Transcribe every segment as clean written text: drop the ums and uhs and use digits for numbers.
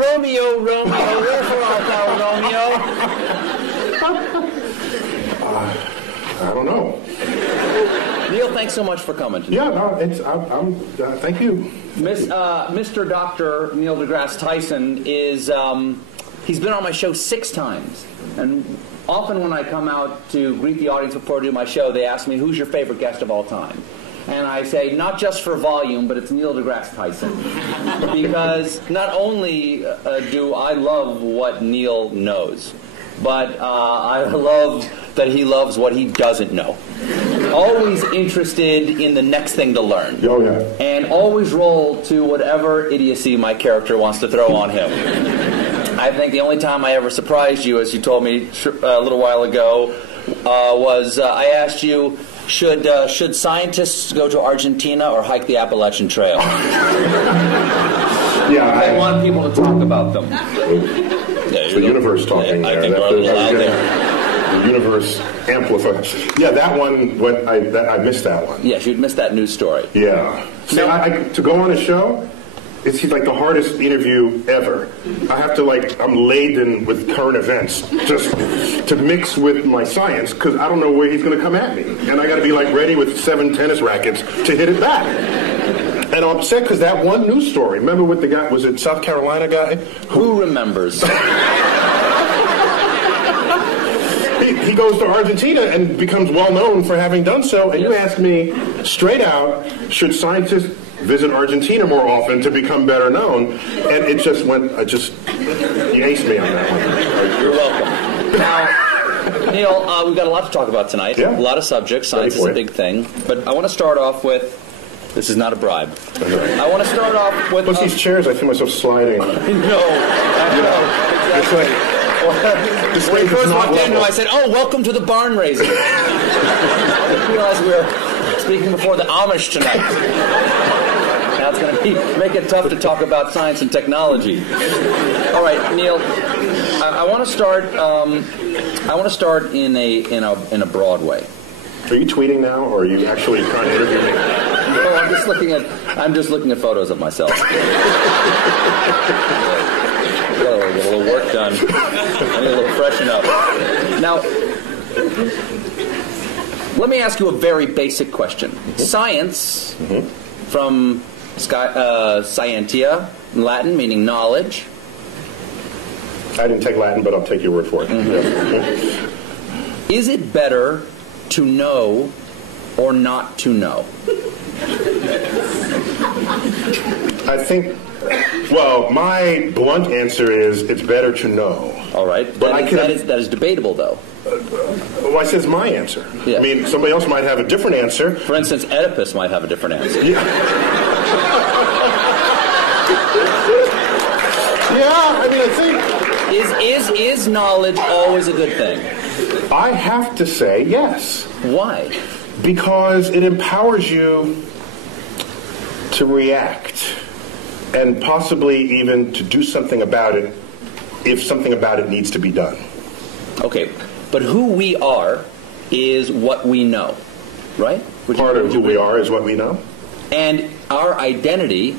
Romeo, Romeo, wherefore art thou, Romeo? I don't know. Neil, thanks so much for coming today. Yeah, no, thank you. Mr. Dr. Neil deGrasse Tyson is, he's been on my show 6 times. And often when I come out to greet the audience before I do my show, they ask me, who's your favorite guest of all time? And I say, not just for volume, but it's Neil deGrasse Tyson. Because not only do I love what Neil knows, but I love that he loves what he doesn't know. Always interested in the next thing to learn. Oh, yeah. And always roll to whatever idiocy my character wants to throw on him. I think the only time I ever surprised you, as you told me a little while ago, was I asked you, should scientists go to Argentina or hike the Appalachian Trail? Yeah, I want people to talk about them. It's the universe talking. I think we're a little out there. The universe amplifies. Yeah, that one. I missed that one. Yes, you'd missed that news story. Yeah. See, to go on a show, it's like the hardest interview ever. I have to I'm laden with current events just to mix with my science because I don't know where he's going to come at me, and I got to be ready with 7 tennis rackets to hit it back. And I'm upset because that one news story. Remember what the guy was? It South Carolina guy? Who remembers? He goes to Argentina and becomes well known for having done so. And you asked me straight out, should scientists visit Argentina more often to become better known? And it just went. You aced me on that one. You're welcome. Now, Neil, we've got a lot to talk about tonight. Yeah. A lot of subjects. Science is a big thing. But I want to start off with. This is not a bribe. I want to start off with... Plus these chairs, I feel myself sliding. No. Exactly. When you first walked in, I said, oh, welcome to the barn raising. I realized we were speaking before the Amish tonight. Now it's going to make it tough to talk about science and technology. All right, Neil, I want to start... I want to start in a broad way. Are you tweeting now, or are you actually trying to interview me? No, I'm just looking at photos of myself. Get a little work done. I need a little freshen up. Now, let me ask you a very basic question. Science, from scientia, Latin, meaning knowledge. I didn't take Latin, but I'll take your word for it. Is it better to know or not to know? I think, my blunt answer is it's better to know. All right. But that is debatable, though. I said it's my answer. Yeah. I mean, somebody else might have a different answer. For instance, Oedipus might have a different answer. Yeah, I mean, I think... Is knowledge always a good thing? I have to say yes. Why? Because it empowers you to react and possibly even to do something about it if something about it needs to be done. Okay, but who we are is what we know, right? Part of who we are is what we know. And our identity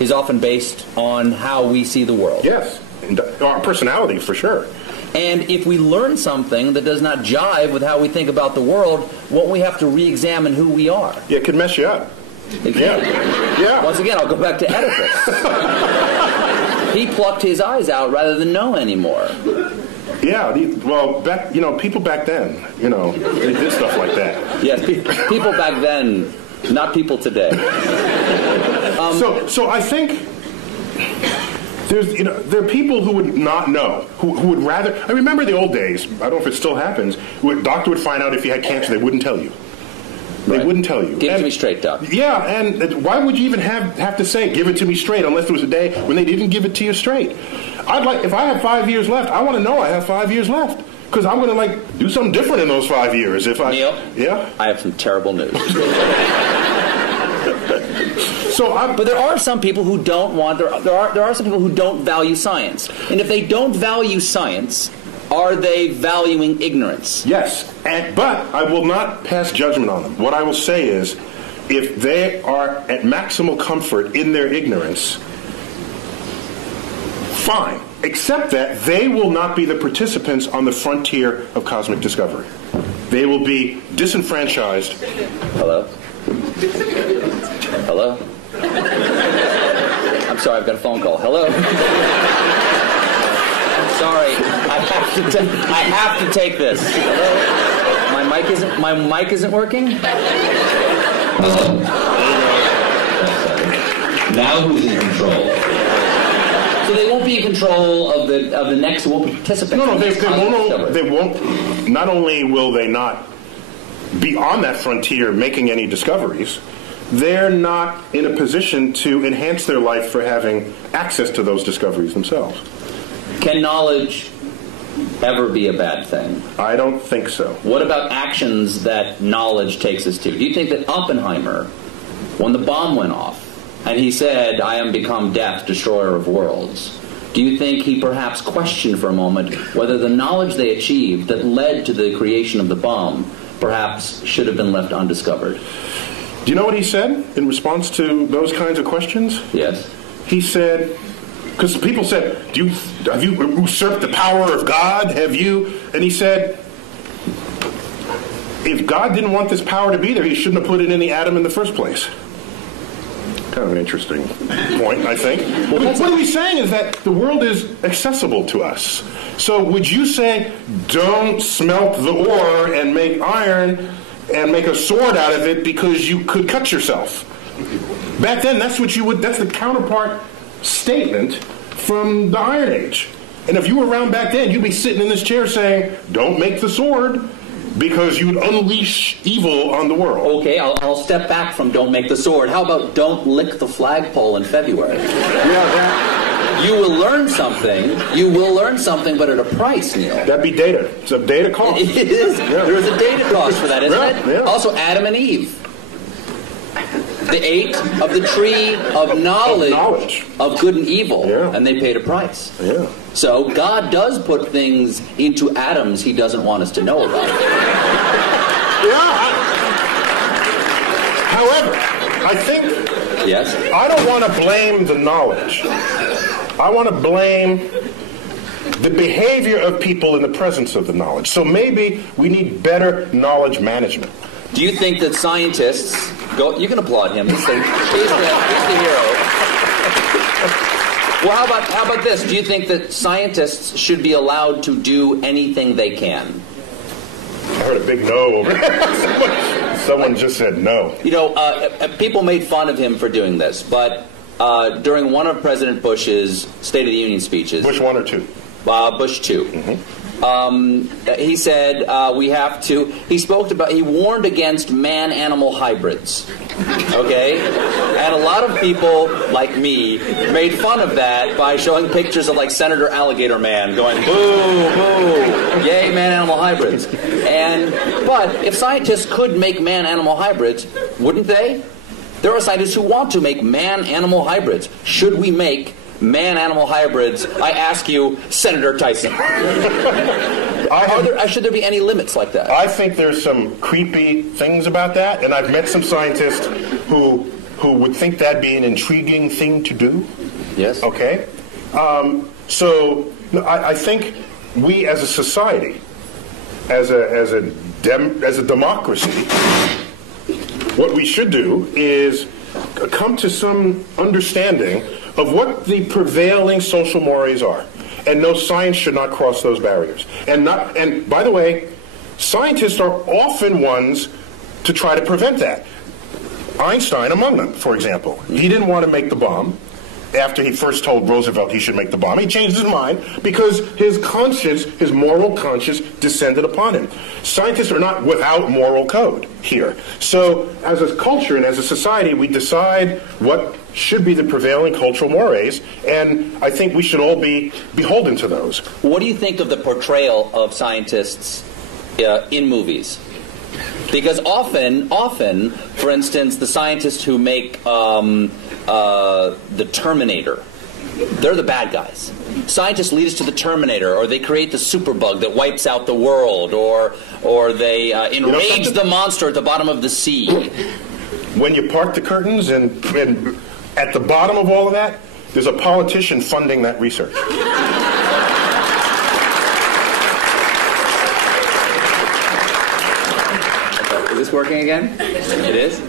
is often based on how we see the world. Yes, and our personality for sure. And if we learn something that does not jive with how we think about the world, won't we have to re-examine who we are? Yeah, it could mess you up. Yeah. Once again, I'll go back to Oedipus. He plucked his eyes out rather than know anymore. Yeah, people back then, they did stuff like that. Yes, people back then, not people today. So I think... there are people who would not know, who would rather... I remember the old days, I don't know if it still happens, a doctor would find out if you had cancer, they wouldn't tell you. They wouldn't tell you. Give it to me straight, Doc. Yeah, and why would you even have to say, give it to me straight, unless there was a day when they didn't give it to you straight? If I have 5 years left, I want to know I have 5 years left. Because I'm going to, do something different in those 5 years. Neil? Yeah? I have some terrible news. But there are some people who don't want... There are some people who don't value science. And if they don't value science, are they valuing ignorance? Yes. But I will not pass judgment on them. What I will say is, if they are at maximal comfort in their ignorance, fine, except that they will not be the participants on the frontier of cosmic discovery. They will be disenfranchised. Hello? Hello? I'm sorry, I've got a phone call. Hello? Sorry, I have to take this. Hello? My mic isn't working? Hello? Now who's in control? So they won't be in control of the next participant. No, they won't. Not only will they not be on that frontier making any discoveries, they're not in a position to enhance their life for having access to those discoveries themselves. Can knowledge ever be a bad thing? I don't think so. What about actions that knowledge takes us to? Do you think that Oppenheimer, when the bomb went off, and he said, "I am become death, destroyer of worlds," do you think he perhaps questioned for a moment whether the knowledge they achieved that led to the creation of the bomb perhaps should have been left undiscovered? Do you know what he said in response to those kinds of questions? Yes. He said, because people said, have you usurped the power of God? Have you? And he said, if God didn't want this power to be there, he shouldn't have put it in the atom in the first place. Kind of an interesting point, I think. Well, what he's saying is that the world is accessible to us. So would you say, don't smelt the ore and make iron and make a sword out of it because you could cut yourself? Back then, that's the counterpart statement from the Iron Age. And if you were around back then, you'd be sitting in this chair saying, don't make the sword, because you'd unleash evil on the world. Okay, I'll step back from don't make the sword. How about don't lick the flagpole in February? Yeah, you will learn something. You will learn something, but at a price, Neil. That'd be data. It's a data cost. It is. Yeah. There is a data cost for that, isn't it? Yeah. Also, Adam and Eve. They ate of the tree of knowledge of good and evil, and they paid a price. Yeah. So God does put things into atoms he doesn't want us to know about. However, I think I don't want to blame the knowledge. I want to blame the behavior of people in the presence of the knowledge. So maybe we need better knowledge management. Do you think that scientists go? You can applaud him. He's the hero. Well, how about this? Do you think that scientists should be allowed to do anything they can? I heard a big no over there. Someone just said no. You know, people made fun of him for doing this, but during one of President Bush's State of the Union speeches... Bush 1 or 2? Bush 2. Mm-hmm. He said he warned against man-animal hybrids. Okay? And a lot of people, like me, made fun of that by showing pictures of, like, Senator Alligator Man going, boo, boo, yay, man-animal hybrids. But if scientists could make man-animal hybrids, wouldn't they? There are scientists who want to make man-animal hybrids. Should we make man-animal hybrids? I ask you, Senator Tyson. Should there be any limits like that? I think there's some creepy things about that, and I've met some scientists who would think that'd be an intriguing thing to do. Yes. Okay? I think we as a society, as a democracy, what we should do is come to some understanding of what the prevailing social mores are. And no, science should not cross those barriers. And by the way, scientists are often ones to try to prevent that. Einstein among them, for example. He didn't want to make the bomb after he first told Roosevelt he should make the bomb. He changed his mind because his conscience, his moral conscience, descended upon him. Scientists are not without moral code here. So as a culture and as a society, we decide what should be the prevailing cultural mores, and I think we should all be beholden to those. What do you think of the portrayal of scientists in movies? Because often, for instance, the scientists who make the Terminator, they're the bad guys. Scientists lead us to the Terminator, or they create the superbug that wipes out the world, or they enrage the monster at the bottom of the sea. When you part the curtains and at the bottom of all of that, there's a politician funding that research. Is this working again? It is?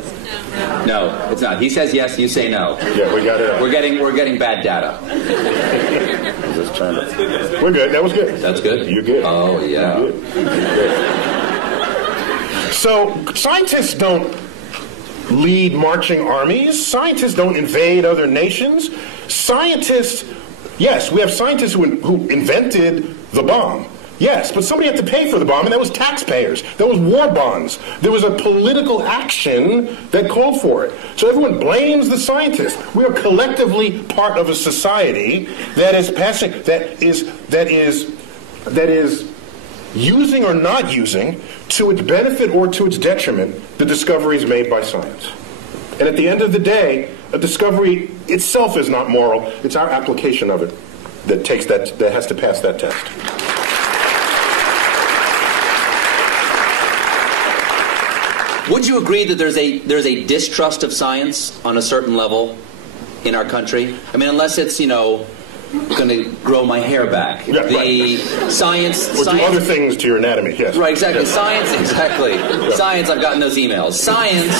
No, it's not. He says yes, you say no. Yeah, we got it. We're getting bad data. We're good. That was good. That's good? You're good. Oh, yeah. You're good. So scientists don't lead marching armies. Scientists don't invade other nations. Scientists, yes, we have scientists who invented the bomb. Yes, but somebody had to pay for the bomb, and that was taxpayers. That was war bonds. There was a political action that called for it. So everyone blames the scientists. We are collectively part of a society that is using or not using, to its benefit or to its detriment, the discoveries made by science. And at the end of the day, a discovery itself is not moral. It's our application of it that has to pass that test. Would you agree that there's a distrust of science on a certain level in our country? I mean, unless it's, going to grow my hair back. Yeah, the right. Science... Or do other things to your anatomy, yes. Right, exactly. Yes. Science, exactly. Yeah. Science, I've gotten those emails. Science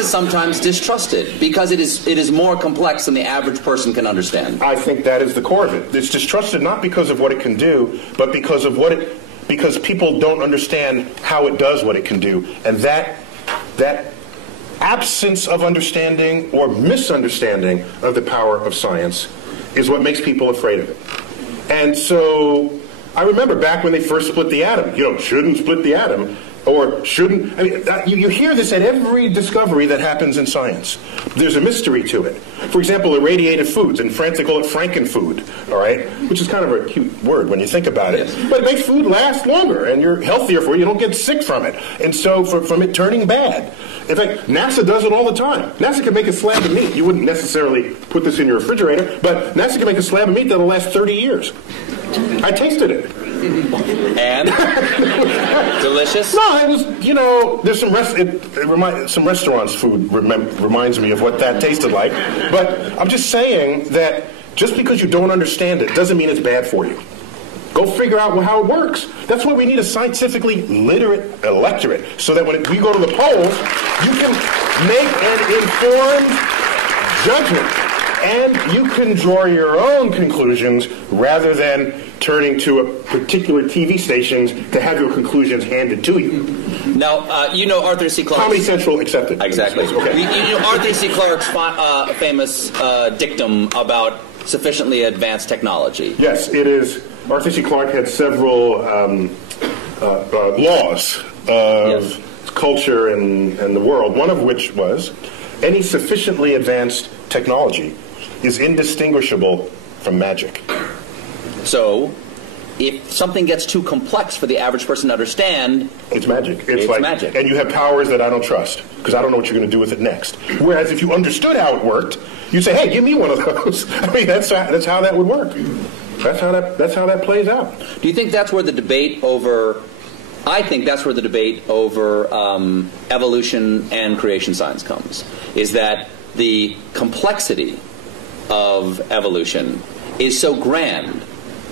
is sometimes distrusted because it is more complex than the average person can understand. I think that is the core of it. It's distrusted not because of what it can do, but because of because people don't understand how it does what it can do. And that absence of understanding or misunderstanding of the power of science is what makes people afraid of it. And so I remember back when they first split the atom, shouldn't split the atom. Or shouldn't, you hear this at every discovery that happens in science. There's a mystery to it. For example, irradiated foods. In France, they call it frankenfood, all right? Which is kind of a cute word when you think about it. Yes. But it makes food last longer, and you're healthier for it. You don't get sick from it. And so from it turning bad. In fact, NASA does it all the time. NASA can make a slab of meat. You wouldn't necessarily put this in your refrigerator, but NASA can make a slab of meat that'll last 30 years. I tasted it. And? Delicious? No, it was, there's some restaurants' food reminds me of what that tasted like. But I'm just saying that just because you don't understand it doesn't mean it's bad for you. Go figure out how it works. That's why we need a scientifically literate electorate, so that when we go to the polls, you can make an informed judgment. And you can draw your own conclusions rather than turning to a particular TV stations to have your conclusions handed to you. Now, Arthur C. Clarke's... Comedy Central accepted. Exactly. Okay. You know Arthur C. Clarke's famous dictum about sufficiently advanced technology. Yes, it is. Arthur C. Clarke had several laws of culture and the world, one of which was any sufficiently advanced technology is indistinguishable from magic. So, if something gets too complex for the average person to understand... It's magic. It's like magic. And you have powers that I don't trust, because I don't know what you're going to do with it next. Whereas if you understood how it worked, you'd say, hey, give me one of those. I mean, that's how that would work. That's how that plays out. Do you think that's where the debate over... I think that's where the debate over evolution and creation science comes, is that the complexity of evolution is so grand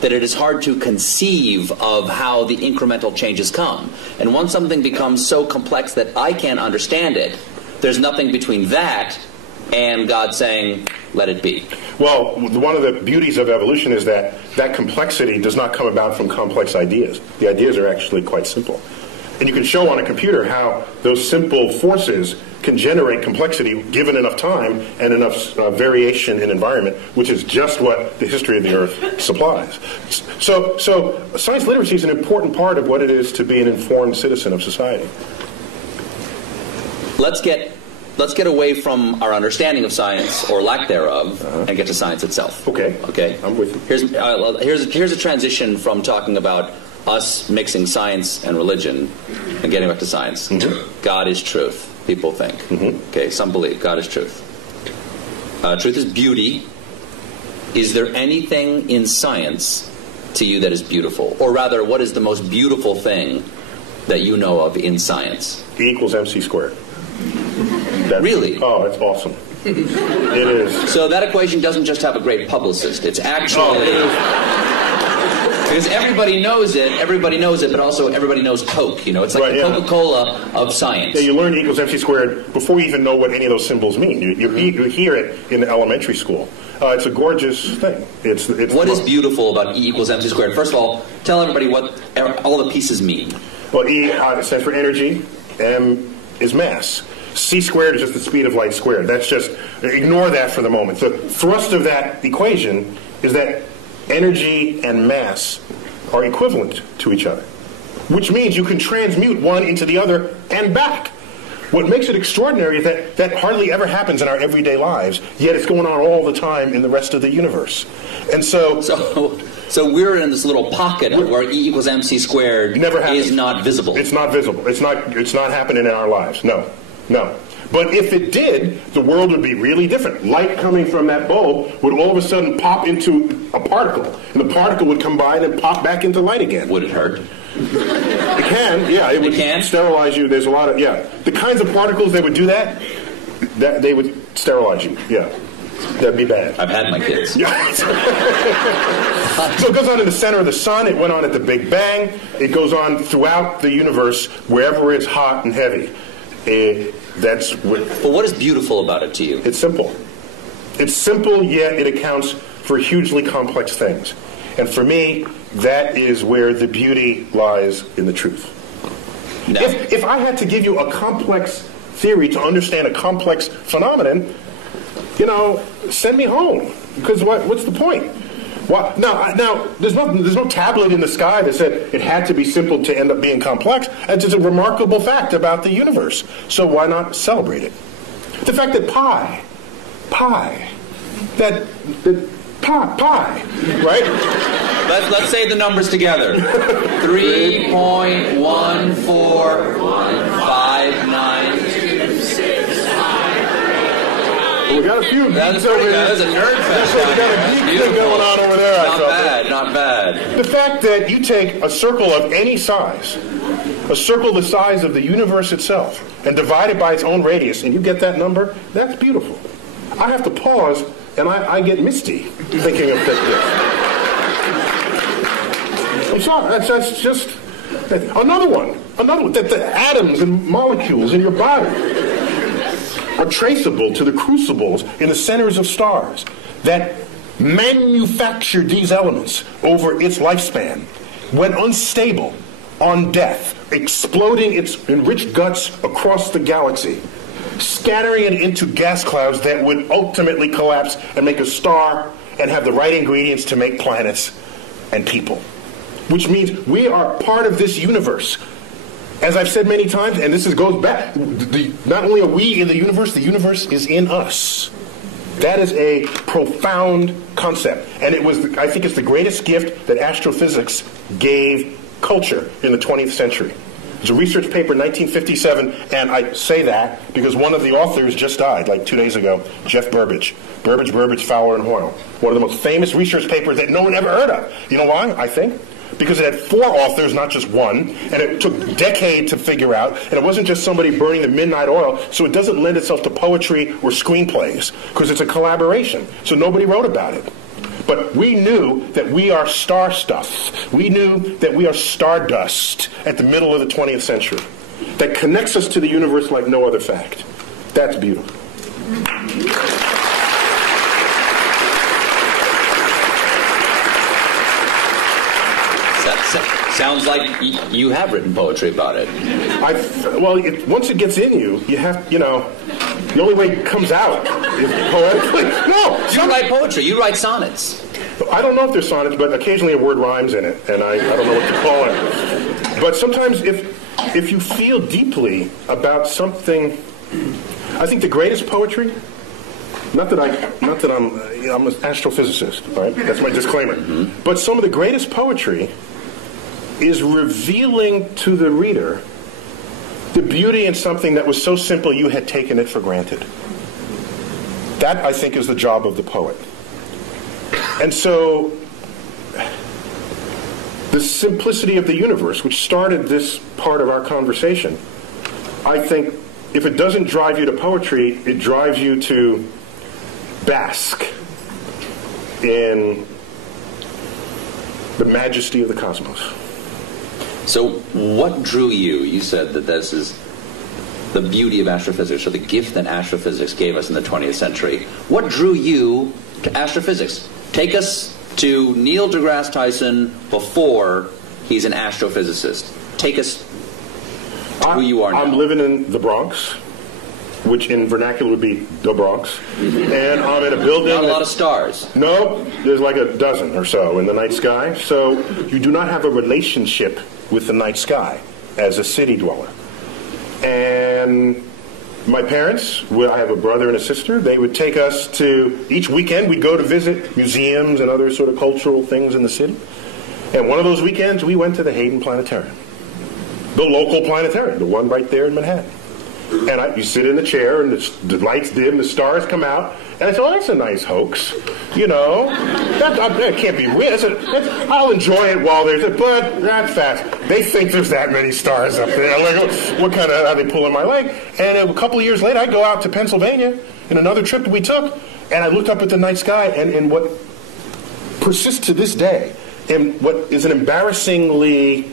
that it is hard to conceive of how the incremental changes come. And once something becomes so complex that I can't understand it, there's nothing between that and God saying, let it be. Well, one of the beauties of evolution is that complexity does not come about from complex ideas. The ideas are actually quite simple. And you can show on a computer how those simple forces can generate complexity given enough time and enough variation in environment, which is just what the history of the Earth supplies. So science literacy is an important part of what it is to be an informed citizen of society. Let's get away from our understanding of science, or lack thereof, and get to science itself. Okay. Okay. I'm with you. Here's a transition from talking about us mixing science and religion and getting back to science. Mm-hmm. God is truth, people think. Mm-hmm. Okay, some believe God is truth. Truth is beauty. Is there anything in science to you that is beautiful? Or rather, what is the most beautiful thing that you know of in science? E equals MC squared. Really? Oh, that's awesome. It is. So that equation doesn't just have a great publicist. It's actually... Because everybody knows it, but also everybody knows Coke. You know, it's like the Coca-Cola of science. Yeah, you learn E equals MC squared before you even know what any of those symbols mean. You hear it in elementary school. It's a gorgeous thing. It's what is beautiful about E equals MC squared? First of all, tell everybody what all the pieces mean. Well, E stands for energy. M is mass. C squared is just the speed of light squared. That's just, ignore that for the moment. The thrust of that equation is that energy and mass are equivalent to each other, which means you can transmute one into the other and back. What makes it extraordinary is that hardly ever happens in our everyday lives, yet it's going on all the time in the rest of the universe. And so we're in this little pocket where E equals MC squared is not visible. It's not visible. It's not happening in our lives. No. But if it did, the world would be really different. Light coming from that bulb would all of a sudden pop into a particle, and the particle would combine and pop back into light again. Would it hurt? It can, yeah. It would sterilize you. There's a lot of, the kinds of particles that would do that they would sterilize you, yeah. That'd be bad. I've had my kids. Yeah. So it goes on in the center of the sun. It went on at the Big Bang. It goes on throughout the universe, wherever it's hot and heavy. That's what. But what is beautiful about it to you? It's simple. It's simple, yet it accounts for hugely complex things. And for me, that is where the beauty lies in the truth. No. If I had to give you a complex theory to understand a complex phenomenon, send me home. Because what's the point? Now, there's no tablet in the sky that said it had to be simple to end up being complex. It's just a remarkable fact about the universe. So why not celebrate it? The fact that pi, right? Let's say the numbers together. 3.1459265. We got a few. That's pretty good. There's a nerd fest. We got a geek thing going on over there. Not bad. The fact that you take a circle of any size, a circle the size of the universe itself, and divide it by its own radius, and you get that number, that's beautiful. I have to pause, and I get misty thinking of this. I'm sorry. That's just another one. That the atoms and molecules in your body are traceable to the crucibles in the centers of stars that manufactured these elements over its lifespan, when unstable, on death, exploding its enriched guts across the galaxy, scattering it into gas clouds that would ultimately collapse and make a star and have the right ingredients to make planets and people. Which means we are part of this universe. As I've said many times, and this goes back, not only are we in the universe is in us. That is a profound concept. And I think it's the greatest gift that astrophysics gave culture in the 20th century. There's a research paper in 1957, and I say that because one of the authors just died, like 2 days ago, Jeff Burbidge. Burbidge, Fowler, and Hoyle. One of the most famous research papers that no one ever heard of. You know why, I think? Because it had 4 authors, not just one, and it took a decade to figure out, and it wasn't just somebody burning the midnight oil, so it doesn't lend itself to poetry or screenplays, because it's a collaboration, so nobody wrote about it. But we knew that we are star stuff. We knew that we are stardust at the middle of the 20th century. That connects us to the universe like no other fact. That's beautiful. Sounds like you have written poetry about it. Once it gets in you, you have, the only way it comes out is poetically. No! You write poetry. You write sonnets. I don't know if they're sonnets, but occasionally a word rhymes in it, and I don't know what to call it. But sometimes if you feel deeply about something, I think the greatest poetry, not that I'm an astrophysicist, right? That's my disclaimer. Mm-hmm. But some of the greatest poetry is revealing to the reader the beauty in something that was so simple you had taken it for granted. That, I think, is the job of the poet. And so, the simplicity of the universe, which started this part of our conversation, I think if it doesn't drive you to poetry, it drives you to bask in the majesty of the cosmos. So what drew you? You said that this is the beauty of astrophysics, or the gift that astrophysics gave us in the 20th century. What drew you to astrophysics? Take us to Neil deGrasse Tyson before he's an astrophysicist. Take us to who you are now. I'm living in the Bronx, which in vernacular would be the Bronx. And I'm in a building. Not a lot of stars. No, there's like a dozen or so in the night sky. So you do not have a relationship with the night sky as a city dweller. And my parents, I have a brother and a sister, they would take us to, each weekend we'd go to visit museums and other sort of cultural things in the city. And one of those weekends we went to the Hayden Planetarium. The local planetarium, the one right there in Manhattan. And you sit in the chair, and the lights dim, the stars come out, and I said, "Oh, that's a nice hoax, you know. That can't be real. I'll enjoy it while there's it, but that's fast. They think there's that many stars up there. Like, what kind of? Are they pulling my leg?" And a couple of years later, I go out to Pennsylvania in another trip that we took, and I looked up at the night sky, and what persists to this day, and what is an embarrassingly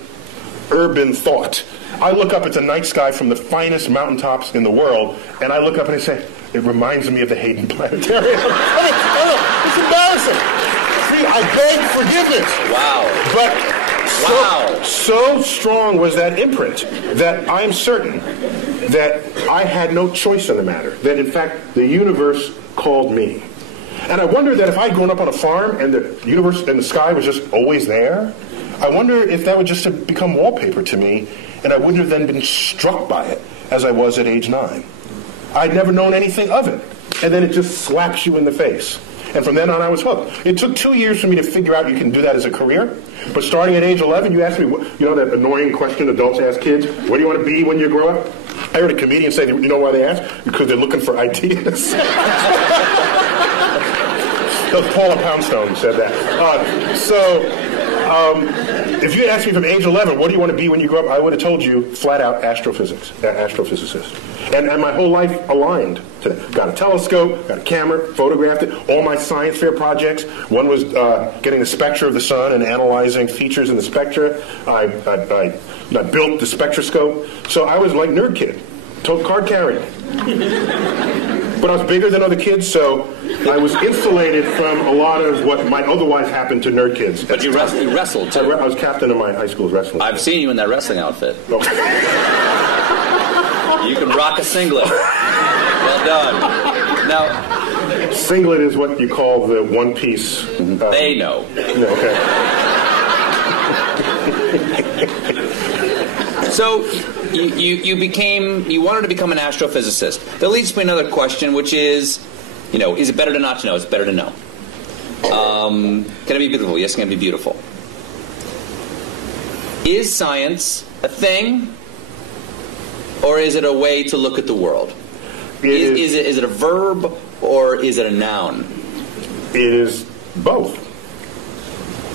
urban thought. I look up at the night sky from the finest mountaintops in the world, and I look up and I say, "It reminds me of the Hayden Planetarium." It's embarrassing. See, I beg forgiveness. Wow. But so strong was that imprint that I'm certain that I had no choice in the matter. That, in fact, the universe called me. And I wonder that if I'd grown up on a farm and the universe and the sky was just always there, I wonder if that would just have become wallpaper to me, and I wouldn't have then been struck by it as I was at age 9. I'd never known anything of it. And then it just slaps you in the face. And from then on, I was hooked. It took 2 years for me to figure out you can do that as a career. But starting at age 11, you asked me, you know that annoying question adults ask kids, what do you want to be when you grow up? I heard a comedian say, you know why they ask? Because they're looking for ideas. Paula Poundstone said that. If you had asked me from age 11, what do you want to be when you grow up, I would have told you flat out astrophysicist. And my whole life aligned to that. Got a telescope, got a camera, photographed it. All my science fair projects. One was getting the spectra of the sun and analyzing features in the spectra. I built the spectroscope. So I was like nerd kid, card carrying. But I was bigger than other kids, so I was insulated from a lot of what might otherwise happen to nerd kids. But you wrestled, too. I was captain of my high school's wrestling. I've seen you in that wrestling outfit. Oh. You can rock a singlet. Well done. Now, singlet is what you call the one-piece... they know. No, okay. So... You wanted to become an astrophysicist. That leads to another question, which is, is it better to not to know? It's better to know. Can it be beautiful? Yes, can it be beautiful? Is science a thing, or is it a way to look at the world? Is it a verb, or is it a noun? It is both.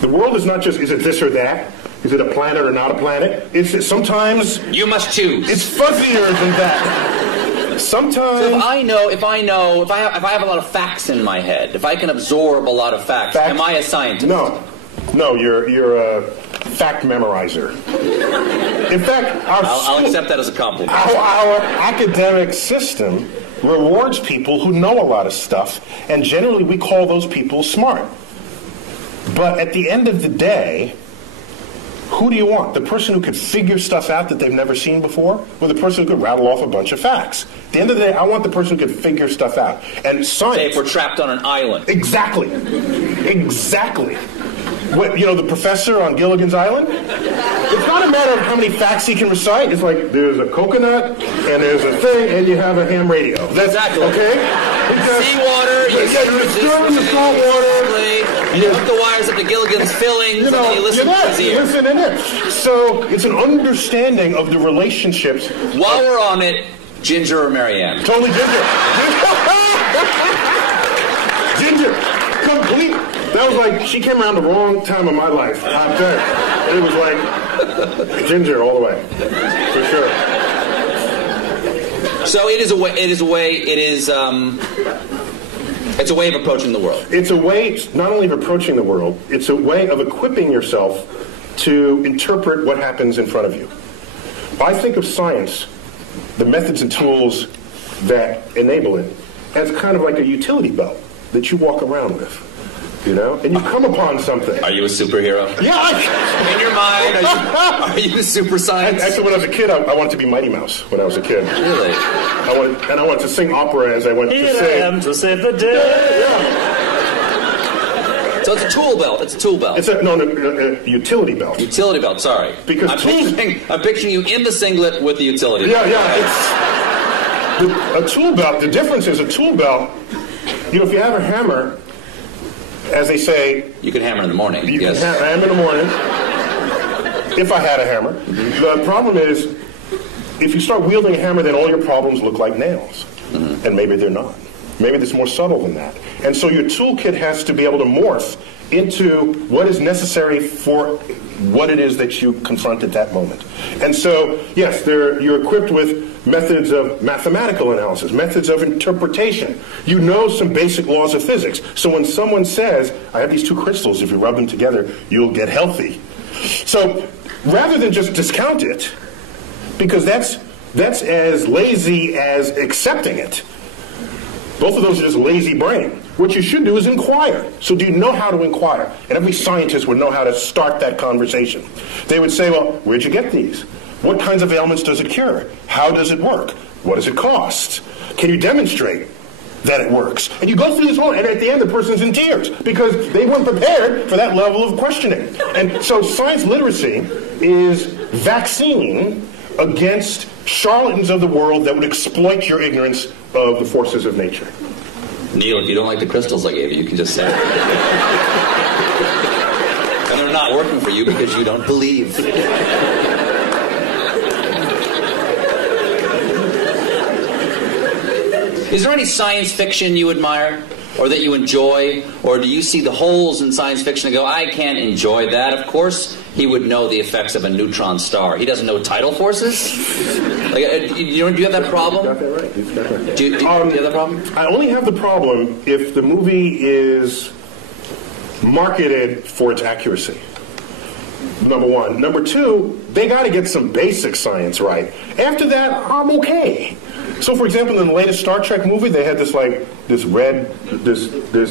The world is not just, is it this or that? Is it a planet or not a planet? It's sometimes... You must choose. It's fuzzier than that. Sometimes... So if I have a lot of facts in my head, if I can absorb a lot of facts, am I a scientist? No, you're a fact memorizer. In fact, I'll accept that as a compliment. Our academic system rewards people who know a lot of stuff, and generally we call those people smart. But at the end of the day... Who do you want? The person who could figure stuff out that they've never seen before, or the person who could rattle off a bunch of facts? At the end of the day, I want the person who could figure stuff out. And science... Say if we're trapped on an island. Exactly. What, the professor on Gilligan's Island? It's not a matter of how many facts he can recite. It's like, there's a coconut, and there's a thing, and you have a ham radio. That's, exactly. Okay? Seawater, you stir in the salt water. You hook the wires up to Gilligan's fillings, and then you listen to his ear. Listen in it. So it's an understanding of the relationships. While we're on it, Ginger or Marianne? Totally Ginger. Ginger. Complete. That was like, she came around the wrong time of my life. I'm telling you. It was like Ginger all the way. For sure. So it is a way, It's a way of approaching the world. It's a way not only of approaching the world, it's a way of equipping yourself to interpret what happens in front of you. I think of science, the methods and tools that enable it, as kind of like a utility belt that you walk around with, you know? And you come upon something. Are you a superhero? Yeah. In your mind, are you super science? Actually, when I was a kid, I wanted to be Mighty Mouse when I was a kid. Really? I wanted to sing opera as I went to sing. Here I am to save the day. Yeah. So it's a tool belt. It's a tool belt. It's a utility belt. Utility belt, sorry. Because I'm picturing you in the singlet with the utility belt. Yeah, it's a tool belt. The difference is a tool belt, you know, if you have a hammer, as they say... You can hammer in the morning. You can hammer in the morning, if I had a hammer. The problem is, if you start wielding a hammer, then all your problems look like nails. And maybe they're not. Maybe it's more subtle than that. And so your toolkit has to be able to morph into what is necessary for what it is that you confront at that moment. And so, yes, you're equipped with methods of mathematical analysis, methods of interpretation. You know some basic laws of physics. So when someone says, I have these two crystals, if you rub them together, you'll get healthy. So rather than just discount it, because that's as lazy as accepting it, both of those are just lazy brain. What you should do is inquire. So do you know how to inquire? And every scientist would know how to start that conversation. They would say, well, where'd you get these? What kinds of ailments does it cure? How does it work? What does it cost? Can you demonstrate that it works? And you go through this whole, and at the end the person's in tears because they weren't prepared for that level of questioning. And so science literacy is vaccine against charlatans of the world that would exploit your ignorance of the forces of nature. Neil, if you don't like the crystals I gave you, you can just say it. And they're not working for you because you don't believe. Is there any science fiction you admire? Or that you enjoy? Or do you see the holes in science fiction and go, I can't enjoy that? Of course he would know the effects of a neutron star. He doesn't know tidal forces? Like, do you have that problem? You've got that right. You've got that right. Do you have that problem? I only have the problem if the movie is marketed for its accuracy. Number one. Number two, they got to get some basic science right. After that, I'm okay. So, for example, in the latest Star Trek movie, they had this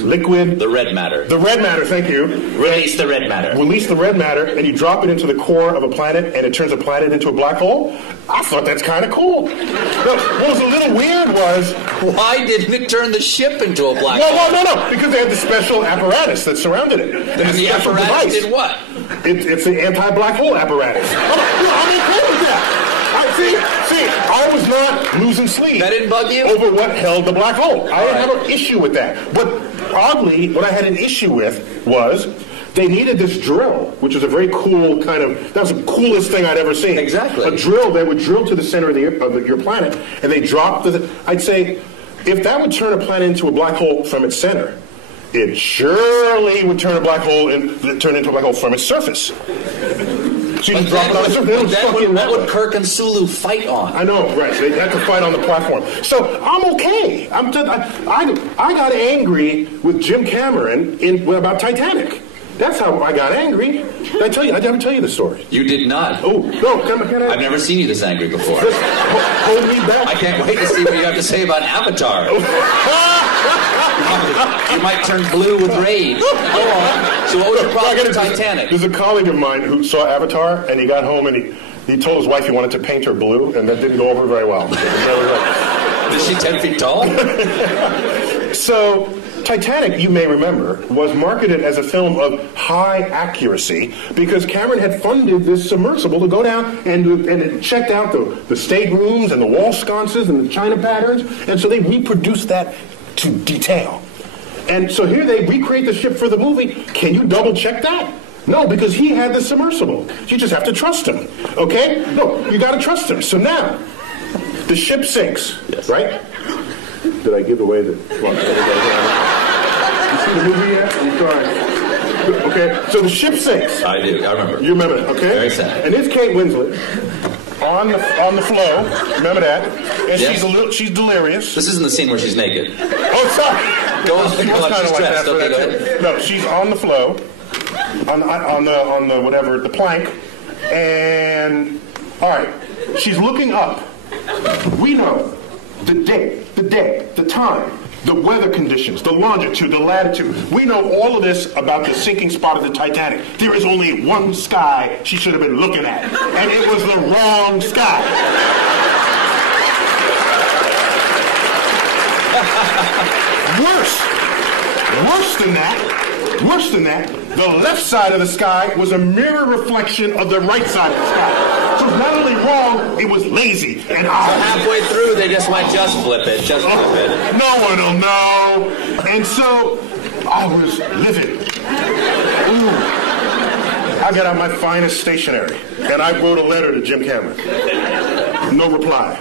liquid. The red matter. The red matter, thank you. Release the red matter. Release the red matter, and you drop it into the core of a planet, and it turns a planet into a black hole. I thought that's kind of cool. What was a little weird was... Why didn't it turn the ship into a black hole? Well, no, because they had the special apparatus that surrounded it. And the apparatus did what? It's an anti-black hole apparatus. I'm okay with that. See, I was not losing sleep. That didn't bug you? Over what held the black hole. I didn't have an issue with that. But oddly, what I had an issue with was they needed this drill, which is a very cool kind of, that was the coolest thing I'd ever seen. Exactly. A drill that would drill to the center of your planet, and they dropped I'd say, if that would turn a planet into a black hole from its center, it surely would turn into a black hole from its surface. So you drop it on the surface. That would Kirk and Sulu fight on. I know, right. They had to fight on the platform. So I'm okay. I got angry with Jim Cameron about Titanic. That's how I got angry. Did I tell you? I didn't tell you the story. You did not. Oh, no. Can I? I've never seen you this angry before. Just hold me back. I can't wait to see what you have to say about Avatar. You might turn blue with rage. Go on. So what was your problem with Titanic? There's a colleague of mine who saw Avatar, and he got home and he told his wife he wanted to paint her blue, and that didn't go over very well. Is she 10 feet tall? So Titanic, you may remember, was marketed as a film of high accuracy because Cameron had funded this submersible to go down and it checked out the staterooms and the wall sconces and the china patterns, and so they reproduced that to detail. And so here they recreate the ship for the movie. Can you double check that? No, because he had the submersible. You just have to trust him, okay? No, you got to trust him. So now, the ship sinks, yes. Right? Did I give away the... Well, you see the movie yet? I'm sorry. Okay, so the ship sinks. I do, I remember. You remember it, okay? Very sad. And it's Kate Winslet on the flow. Remember that? And yes. She's delirious. This isn't the scene where she's naked. Oh, sorry. Go on, She was kind of like that for Okay, that go ahead. too. No, she's on the flow, on the whatever, the plank, and all right, she's looking up. We know the date, the time, the weather conditions, the longitude, the latitude. We know all of this about the sinking spot of the Titanic. There is only one sky she should have been looking at, and it was the wrong sky. Worse than that, the left side of the sky was a mirror reflection of the right side of the sky. So it was not only wrong, it was lazy. And Halfway through, they just might just flip it. Just flip it. no one will know. And so I was livid. Ooh. I got out my finest stationery, and I wrote a letter to Jim Cameron. No reply.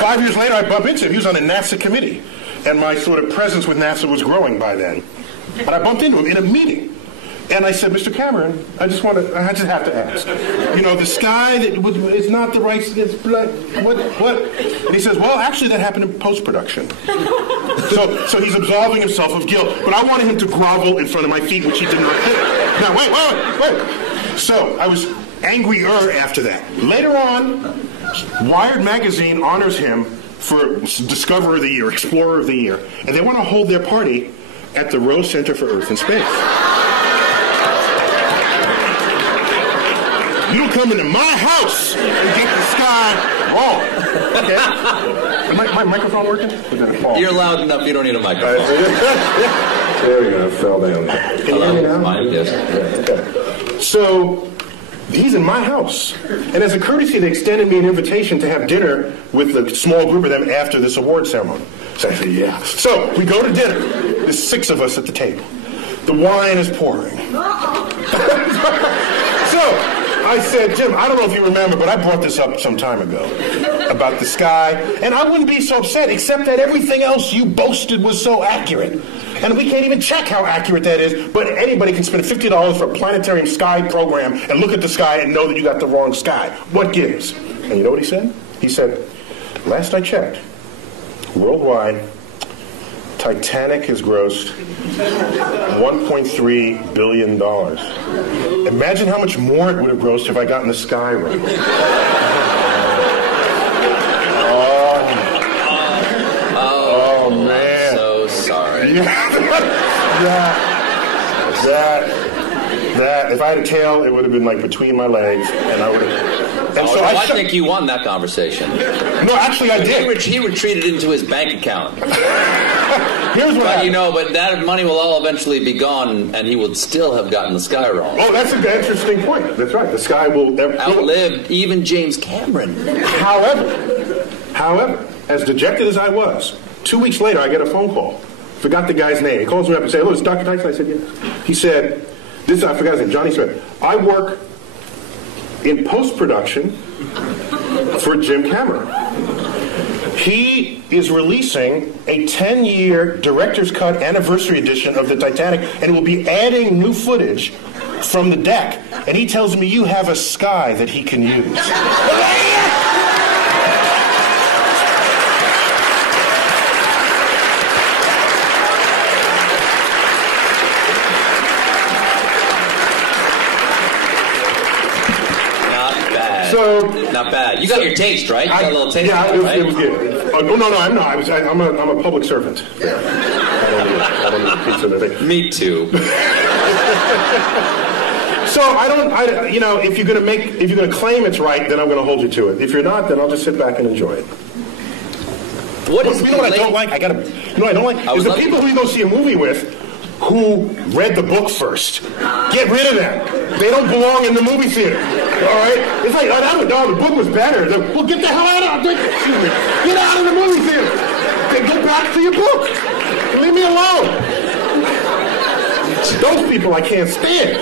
5 years later, I bumped into him. He was on a NASA committee, and my sort of presence with NASA was growing by then. And I bumped into him in a meeting. And I said, Mr. Cameron, I just have to ask. You know, the sky it's not the right, it's black, what? And he says, well, actually that happened in post-production. So he's absolving himself of guilt. But I wanted him to grovel in front of my feet, which he did not do. Now, wait. So I was angrier after that. Later on, Wired magazine honors him for Discoverer of the Year, Explorer of the Year. And they want to hold their party at the Rose Center for Earth and Space. You don't come into my house and get the sky wrong. Okay? Is my microphone working? You're loud enough, you don't need a microphone. There we go, I fell down. Can you hear me now? Mine, yes. Okay. So, he's in my house. And as a courtesy, they extended me an invitation to have dinner with a small group of them after this award ceremony. So I said, yeah. So, we go to dinner. There's 6 of us at the table. The wine is pouring. So, I said, Jim, I don't know if you remember, but I brought this up some time ago about the sky, and I wouldn't be so upset except that everything else you boasted was so accurate. And we can't even check how accurate that is, but anybody can spend $50 for a planetarium sky program and look at the sky and know that you got the wrong sky. What gives? And you know what he said? He said, last I checked, worldwide, Titanic has grossed $1.3 billion. Imagine how much more it would have grossed if I gotten the sky right. Oh man. I'm so sorry. That. If I had a tail, it would have been like between my legs, and I would have. And so I think you won that conversation. No, actually, I did. He retreated into his bank account. Here's what happened. You know, but that money will all eventually be gone, and he would still have gotten the sky wrong. Oh, that's an interesting point. That's right. The sky will outlive even James Cameron. However, as dejected as I was, 2 weeks later, I get a phone call. Forgot the guy's name. He calls me up and says, "Hello, it's Dr. Tyson." I said, "Yes." He said, I forgot his name, Johnny Smith. I work in post-production for Jim Cameron. He is releasing a 10-year director's cut anniversary edition of the Titanic, and will be adding new footage from the deck. And he tells me you have a sky that he can use. Not bad. You got your taste, right? You got a little taste. Yeah, right? It was good. No, I'm not. I'm a public servant. I don't need a piece of the thing. Me too. So if you're gonna claim it's right, then I'm gonna hold you to it. If you're not, then I'll just sit back and enjoy it. What I don't like? I don't like is the people who you go see a movie with who read the book first. Get rid of them. They don't belong in the movie theater. All right? It's like, the book was better. Well, get the hell out of Get out of the movie theater. Then go back to your book. Leave me alone. Those people I can't stand.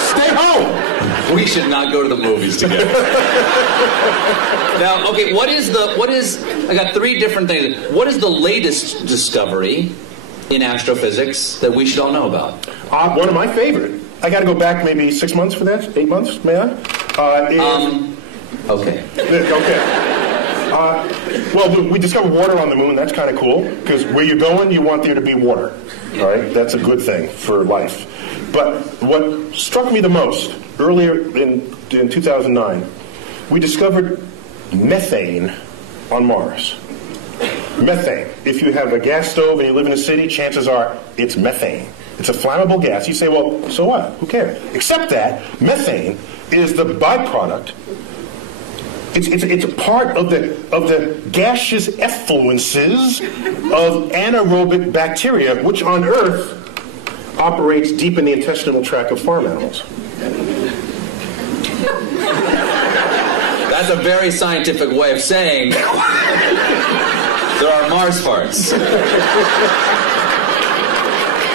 Stay home. We should not go to the movies together. Now, okay, I got 3 different things. What is the latest discovery in astrophysics that we should all know about? One of my favorite. I got to go back maybe 6 months for that. 8 months, may I? Okay. Okay. Well, we discovered water on the moon. That's kind of cool, because where you're going, you want there to be water. All right? That's a good thing for life. But what struck me the most, earlier in 2009, we discovered methane on Mars. Methane. If you have a gas stove and you live in a city, chances are it's methane. It's a flammable gas. You say, well, so what? Who cares? Except that methane is the byproduct. It's a part of the gaseous effluences of anaerobic bacteria, which on Earth operates deep in the intestinal tract of farm animals. That's a very scientific way of saying there are Mars farts.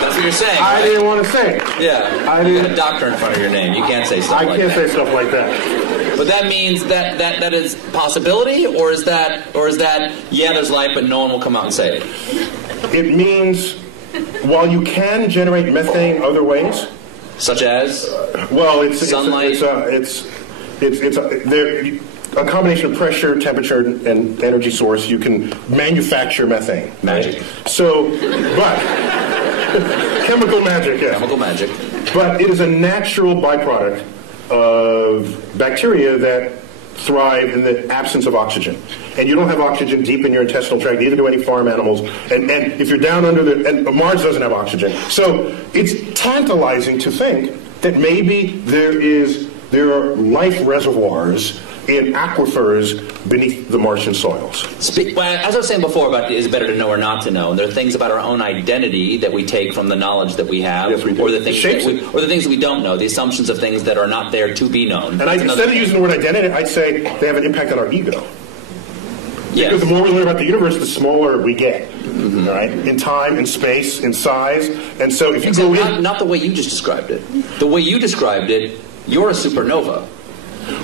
That's what you're saying, I right? didn't want to say it. Yeah. You got a doctor in front of your name. You can't say stuff like that. I can't say stuff like that. But that means that is possibility, or is that yeah, there's life, but no one will come out and say it? It means while you can generate methane other ways, such as sunlight. It's a combination of pressure, temperature, and energy source. You can manufacture methane. Magic. Right? So, but chemical magic. Yes. Chemical magic. But it is a natural byproduct of bacteria that thrive in the absence of oxygen. And you don't have oxygen deep in your intestinal tract, neither do any farm animals. And if you're down under and Mars doesn't have oxygen. So it's tantalizing to think that maybe there are life reservoirs in aquifers beneath the Martian soils. As I was saying before about is it better to know or not to know, and there are things about our own identity that we take from the knowledge that we have, yes, we do. or the things that we don't know, the assumptions of things that are not there to be known. And instead of using the word identity, I'd say they have an impact on our ego. Yes. Because the more we learn about the universe, the smaller we get, all right? In time, in space, in size. And so if you go in... Not the way you just described it. The way you described it, you're a supernova.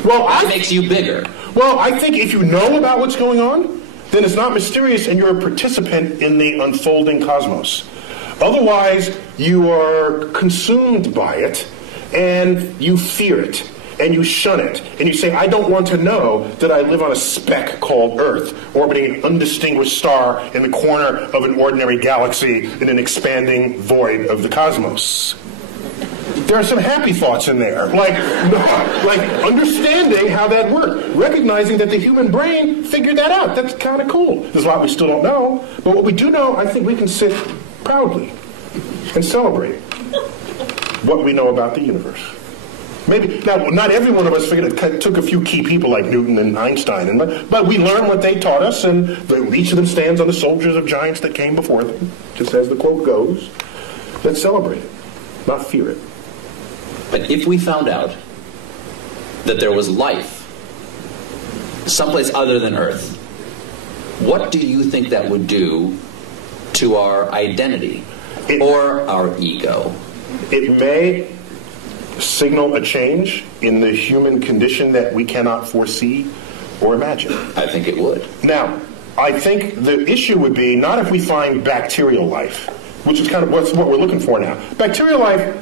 Well, that makes you bigger. Well, I think if you know about what's going on, then it's not mysterious and you're a participant in the unfolding cosmos. Otherwise, you are consumed by it and you fear it and you shun it. And you say, I don't want to know that I live on a speck called Earth, orbiting an undistinguished star in the corner of an ordinary galaxy in an expanding void of the cosmos. There are some happy thoughts in there, like understanding how that works, recognizing that the human brain figured that out. That's kind of cool. There's a lot we still don't know, but what we do know, I think we can sit proudly and celebrate what we know about the universe. Maybe now, not every one of us figured it. Took a few key people like Newton and Einstein, but we learned what they taught us, and each of them stands on the shoulders of giants that came before them, just as the quote goes. Let's celebrate it, not fear it. But if we found out that there was life someplace other than Earth, what do you think that would do to our identity or our ego? It may signal a change in the human condition that we cannot foresee or imagine. I think it would. Now, I think the issue would be not if we find bacterial life, which is kind of what we're looking for now. Bacterial life,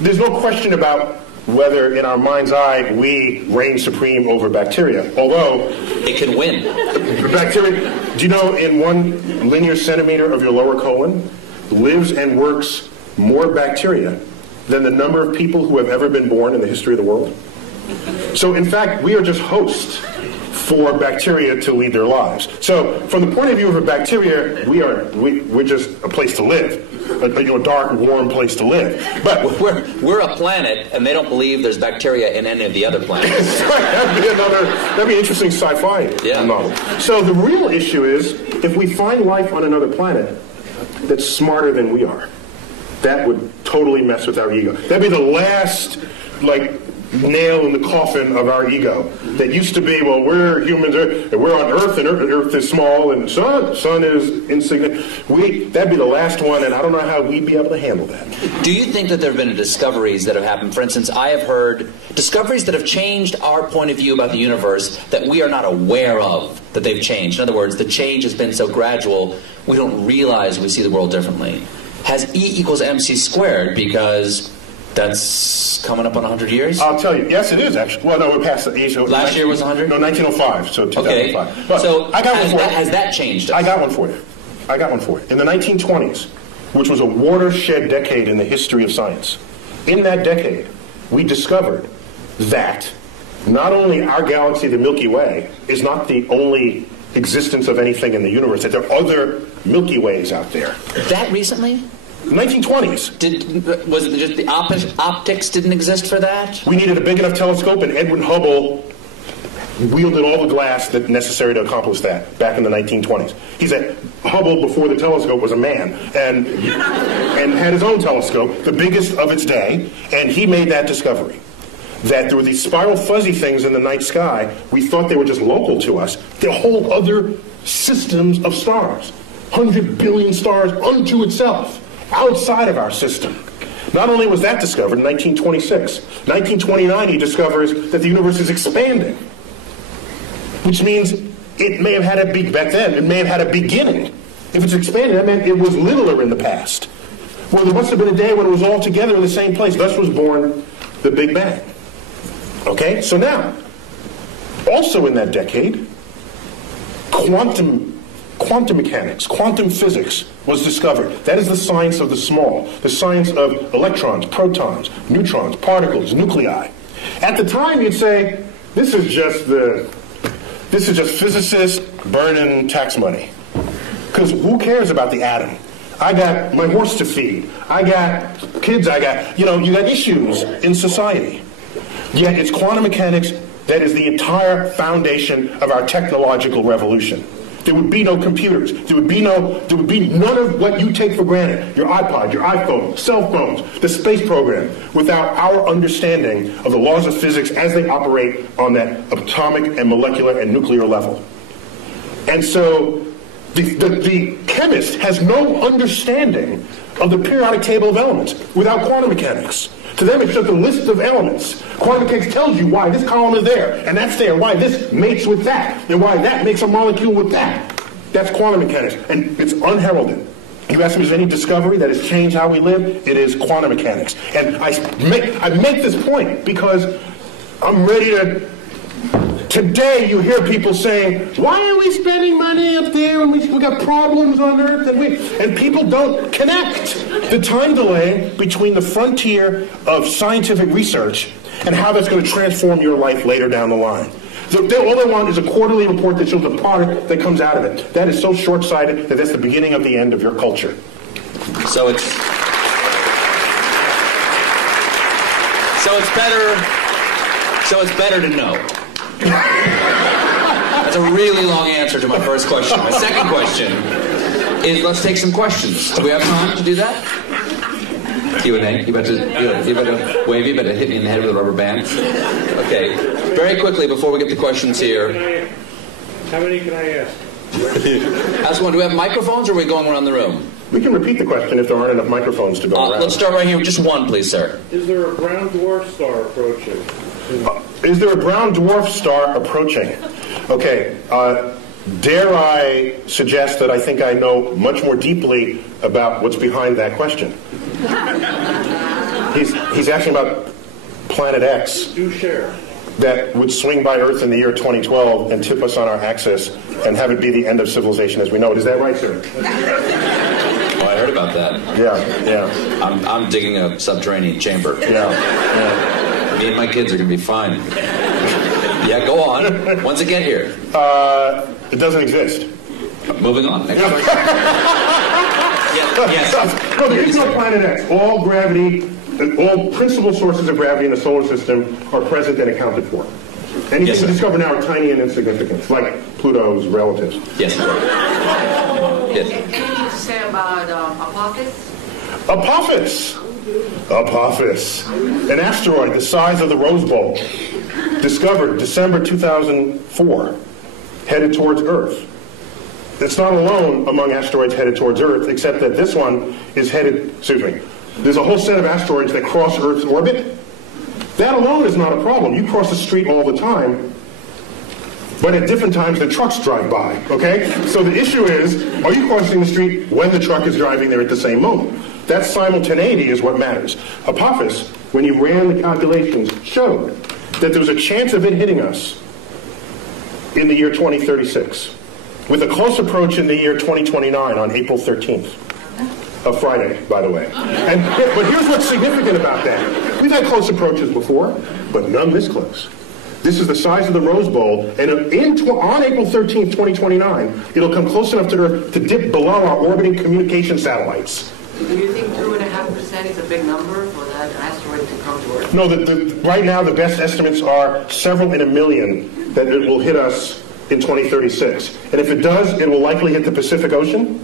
there's no question about whether in our mind's eye we reign supreme over bacteria, although it can win. Bacteria, do you know in 1 linear centimeter of your lower colon lives and works more bacteria than the number of people who have ever been born in the history of the world? So in fact, we are just hosts for bacteria to lead their lives. So from the point of view of a bacteria, we're just a place to live. A dark, warm place to live. But we're a planet, and they don't believe there's bacteria in any of the other planets. That'd be an interesting sci-fi novel. So the real issue is, if we find life on another planet that's smarter than we are, that would totally mess with our ego. That'd be the last, nail in the coffin of our ego. That used to be, well, we're humans, and we're on Earth, and Earth is small, and sun is insignificant. That'd be the last one, and I don't know how we'd be able to handle that. Do you think that there have been discoveries that have happened? For instance, I have heard discoveries that have changed our point of view about the universe that we are not aware of that they've changed. In other words, the change has been so gradual, we don't realize we see the world differently. Has E equals MC squared because That's coming up on 100 years? I'll tell you. Yes, it is, actually. Well, no, we're past the age. Last year was 100? No, 1905, so 2005. Okay. But so I got one for you. has that changed? I got one for you. In the 1920s, which was a watershed decade in the history of science, in that decade, we discovered that not only our galaxy, the Milky Way, is not the only existence of anything in the universe, that there are other Milky Ways out there. That recently? 1920s. Was it just the optics didn't exist for that? We needed a big enough telescope, and Edwin Hubble wielded all the glass that necessary to accomplish that back in the 1920s. He said Hubble, before the telescope, was a man and had his own telescope, the biggest of its day, and he made that discovery. That there were these spiral fuzzy things in the night sky. We thought they were just local to us. They're whole other systems of stars. 100 billion stars unto itself, outside of our system. Not only was that discovered in 1926, 1929 he discovers that the universe is expanding, which means it may have had a back then, it may have had a beginning. If it's expanding, that meant it was littler in the past. Well, there must have been a day when it was all together in the same place. Thus was born the Big Bang. Okay, so now, also in that decade, quantum mechanics, quantum physics was discovered. That is the science of the small, the science of electrons, protons, neutrons, particles, nuclei. At the time, you'd say, this is just physicists burning tax money. Because who cares about the atom? I got my horse to feed. I got kids. You got issues in society. Yet it's quantum mechanics that is the entire foundation of our technological revolution. There would be no computers. There would be none of what you take for granted, your iPod, your iPhone, cell phones, the space program, without our understanding of the laws of physics as they operate on that atomic and molecular and nuclear level. And so the chemist has no understanding of the periodic table of elements without quantum mechanics. To them, it's just a list of elements. Quantum mechanics tells you why this column is there, and that's there, why this mates with that, and why that makes a molecule with that. That's quantum mechanics, and it's unheralded. You ask me, is there any discovery that has changed how we live? It is quantum mechanics. And I make this point because I'm ready to... Today, you hear people saying, why are we spending money up there when we got problems on Earth? And people don't connect the time delay between the frontier of scientific research and how that's going to transform your life later down the line. All they want is a quarterly report that shows the product that comes out of it. That is so short-sighted that that's the beginning of the end of your culture. So it's better to know. That's a really long answer to my first question. My second question is, let's take some questions. Do we have time to do that? Q&A. You better wave. You better hit me in the head with a rubber band. Okay. Very quickly before we get the questions here. How many can I ask? Ask one. Do we have microphones, or are we going around the room? We can repeat the question if there aren't enough microphones to go around. Let's start right here with just one, please, sir. Is there a brown dwarf star approaching? Is there a brown dwarf star approaching? Okay. Dare I suggest that I think I know much more deeply about what's behind that question? He's asking about Planet X. Do share. That would swing by Earth in the year 2012 and tip us on our axis and have it be the end of civilization as we know it. Is that right, sir? Oh, I heard about that. Yeah. I'm digging a subterranean chamber. Yeah. Me and my kids are going to be fine. Yeah, go on. When's it get here? It doesn't exist. Moving on. Next question. Yes. No, there is no Planet X. All gravity, all principal sources of gravity in the solar system are present and accounted for. Anything we discover now are tiny and insignificant, like Pluto's relatives. Yes. Yes. Anything to say about Apophis? Apophis. An asteroid the size of the Rose Bowl. Discovered December 2004. Headed towards Earth. It's not alone among asteroids headed towards Earth, except that this one is headed, there's a whole set of asteroids that cross Earth's orbit. That alone is not a problem. You cross the street all the time, but at different times the trucks drive by, okay? So the issue is, are you crossing the street when the truck is driving there at the same moment? That simultaneity is what matters. Apophis when he ran the calculations, showed that there was a chance of it hitting us in the year 2036, with a close approach in the year 2029 on April 13th. A Friday, by the way. But here's what's significant about that. We've had close approaches before, but none this close. This is the size of the Rose Bowl, and on April 13th, 2029, it'll come close enough to Earth to dip below our orbiting communication satellites. Do you think 2.5% is a big number for that asteroid to come to Earth? No, right now the best estimates are several in a million that it will hit us in 2036. And if it does, it will likely hit the Pacific Ocean,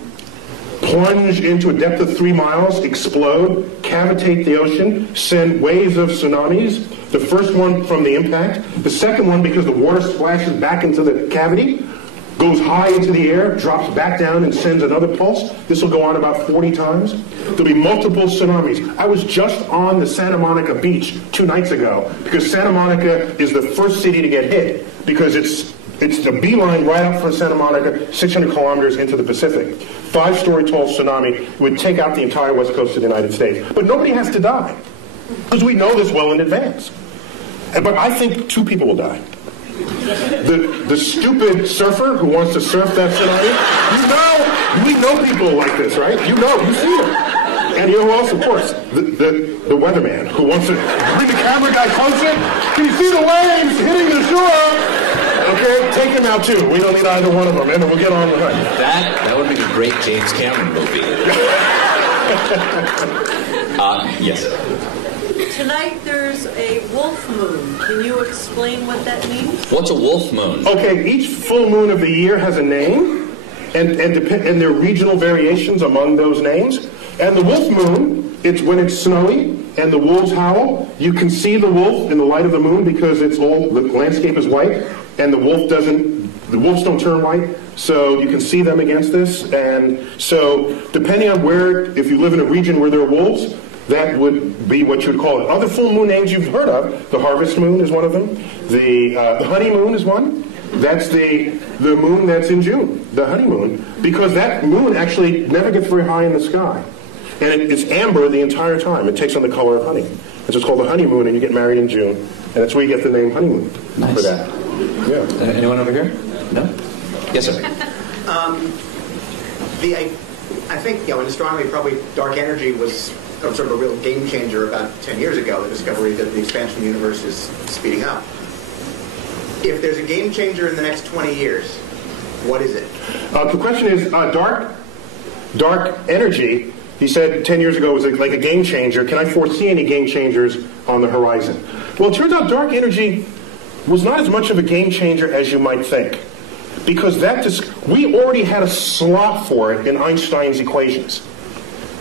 plunge into a depth of 3 miles, explode, cavitate the ocean, send waves of tsunamis. The first one from the impact. The second one, because the water splashes back into the cavity, goes high into the air, drops back down, and sends another pulse. This will go on about 40 times. There'll be multiple tsunamis. I was just on the Santa Monica beach 2 nights ago, because Santa Monica is the first city to get hit, because it's the beeline right up from Santa Monica, 600 kilometers into the Pacific. 5-story tall tsunami would take out the entire west coast of the United States. But nobody has to die, because we know this well in advance. But I think 2 people will die. The stupid surfer who wants to surf that tsunami, we know people like this, right? You see them. And you know who else, of course? The weatherman who wants to bring the camera guy closer. Can you see the waves hitting the shore? Okay, take him out too. We don't need either one of them, and we'll get on with it. That would make a great James Cameron movie. Yes. Tonight there's a wolf moon. Can you explain what that means? What's a wolf moon? Okay, each full moon of the year has a name, and there are regional variations among those names. And the wolf moon, it's when it's snowy and the wolves howl. You can see the wolf in the light of the moon because the landscape is white, and the wolves don't turn white, so you can see them against this. And so depending on if you live in a region where there are wolves, that would be what you would call it. Other full moon names you've heard of, the harvest moon is one of them. The honeymoon is one. That's the moon that's in June, the honeymoon, because that moon actually never gets very high in the sky. And it's amber the entire time. It takes on the color of honey. It's just called the honeymoon, and you get married in June. And that's where you get the name honeymoon for that. Yeah. Anyone over here? No? Yes, sir. I think, in astronomy, probably dark energy was sort of a real game changer about 10 years ago, the discovery that the expansion of the universe is speeding up. If there's a game changer in the next 20 years, what is it? The question is, dark energy, he said 10 years ago was like a game changer. Can I foresee any game changers on the horizon? Well, it turns out dark energy was not as much of a game changer as you might think, because we already had a slot for it in Einstein's equations.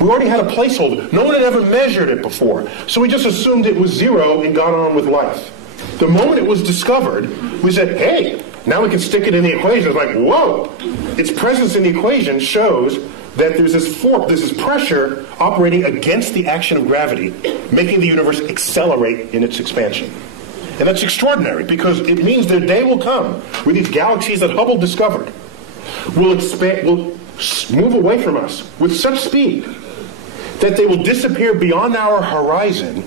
We already had a placeholder. No one had ever measured it before, so we just assumed it was 0 and got on with life. The moment it was discovered, we said, hey, now we can stick it in the equation. It's like, whoa! Its presence in the equation shows that there's this pressure operating against the action of gravity, making the universe accelerate in its expansion. And that's extraordinary, because it means that a day will come where these galaxies that Hubble discovered will move away from us with such speed that they will disappear beyond our horizon,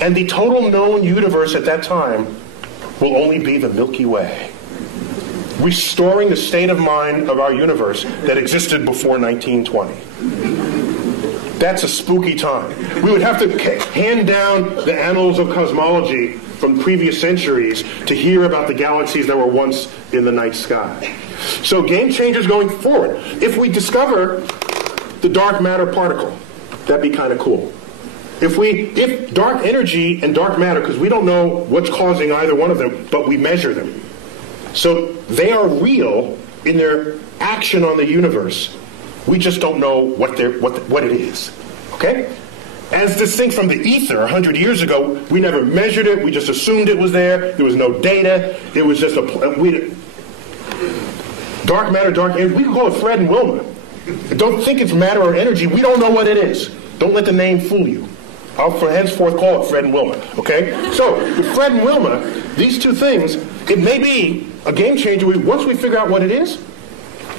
and the total known universe at that time will only be the Milky Way, restoring the state of mind of our universe that existed before 1920. That's a spooky time. We would have to hand down the annals of cosmology from previous centuries to hear about the galaxies that were once in the night sky. So game changers going forward. If we discover the dark matter particle, that'd be kind of cool. If dark energy and dark matter, because we don't know what's causing either one of them, but we measure them. So they are real in their action on the universe. We just don't know what it is. Okay? As distinct from the ether 100 years ago, we never measured it. We just assumed it was there. There was no data. It was just dark matter, dark energy. We can call it Fred and Wilma. Don't think it's matter or energy. We don't know what it is. Don't let the name fool you. I'll henceforth call it Fred and Wilma. Okay? So, with Fred and Wilma, these two things, it may be a game changer. Once we figure out what it is,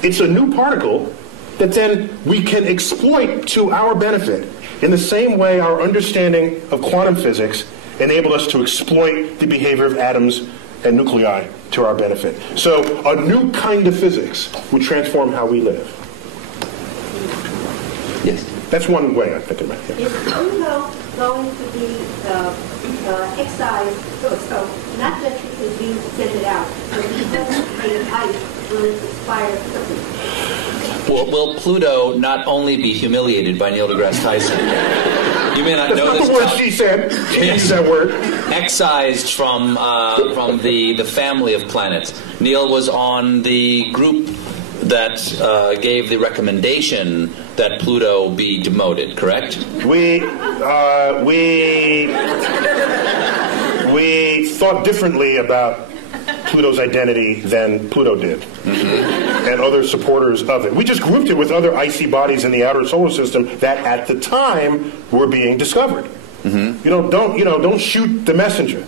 it's a new particle that then we can exploit to our benefit. In the same way, our understanding of quantum physics enabled us to exploit the behavior of atoms and nuclei to our benefit. So a new kind of physics would transform how we live. Yes. That's one way I'm thinking about it. Is Pluto going to be excised, so not just because you send it out, but because the ice will expire quickly? Will Pluto not only be humiliated by Neil deGrasse Tyson? You may not know this. That's not the word she said. She used that word. Excised from the family of planets. Neil was on the group that gave the recommendation that Pluto be demoted, correct? We thought differently about Pluto's identity than Pluto did, and other supporters of it. We just grouped it with other icy bodies in the outer solar system that, at the time, were being discovered. Don't shoot the messenger.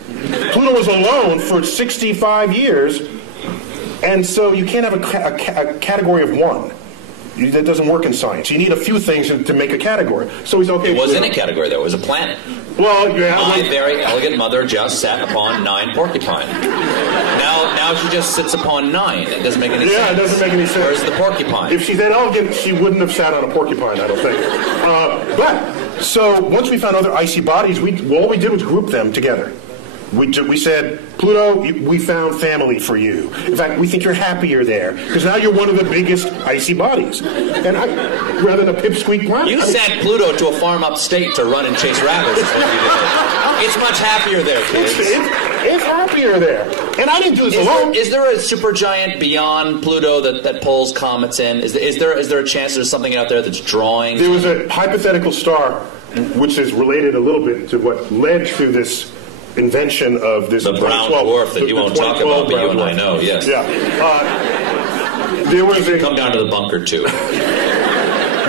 Pluto was alone for 65 years, and so you can't have a category of one. That doesn't work in science. You need a few things to make a category. So he's okay. It wasn't a category, though. It was a planet. Well, yeah. My very elegant mother just sat upon 9 porcupine. Now she just sits upon 9. It doesn't make any sense. Yeah, it doesn't make any sense. Where's the porcupine? If she's that elegant, she wouldn't have sat on a porcupine, I don't think. So once we found other icy bodies, all we did was group them together. We said, Pluto, we found family for you. In fact, we think you're happier there, because now you're one of the biggest icy bodies. And rather than a pipsqueak planet. You sent Pluto to a farm upstate to run and chase rabbits. Is what you did. It's much happier there, kids. It's happier there. And I didn't do this alone. Is there a supergiant beyond Pluto that pulls comets in? Is there a chance there's something out there that's drawing? There was a hypothetical star, which is related a little bit to what led to this invention of this the brown dwarf that you won't talk about, but you and I know. Yes. Yeah. There was come down to the bunker too.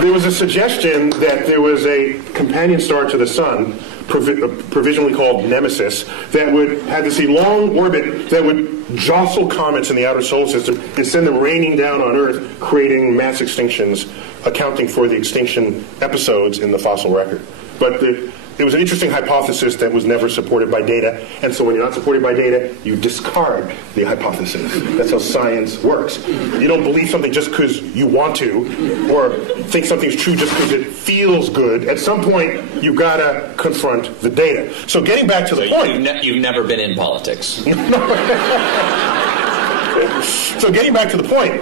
There was a suggestion that there was a companion star to the Sun, provisionally called Nemesis, that would have this long orbit that would jostle comets in the outer solar system and send them raining down on Earth, creating mass extinctions, accounting for the extinction episodes in the fossil record. But it was an interesting hypothesis that was never supported by data, and so when you're not supported by data, you discard the hypothesis. That's how science works. You don't believe something just because you want to, or think something's true just because it feels good. At some point, you've got to confront the data. So getting back to the point... You've never been in politics. So getting back to the point,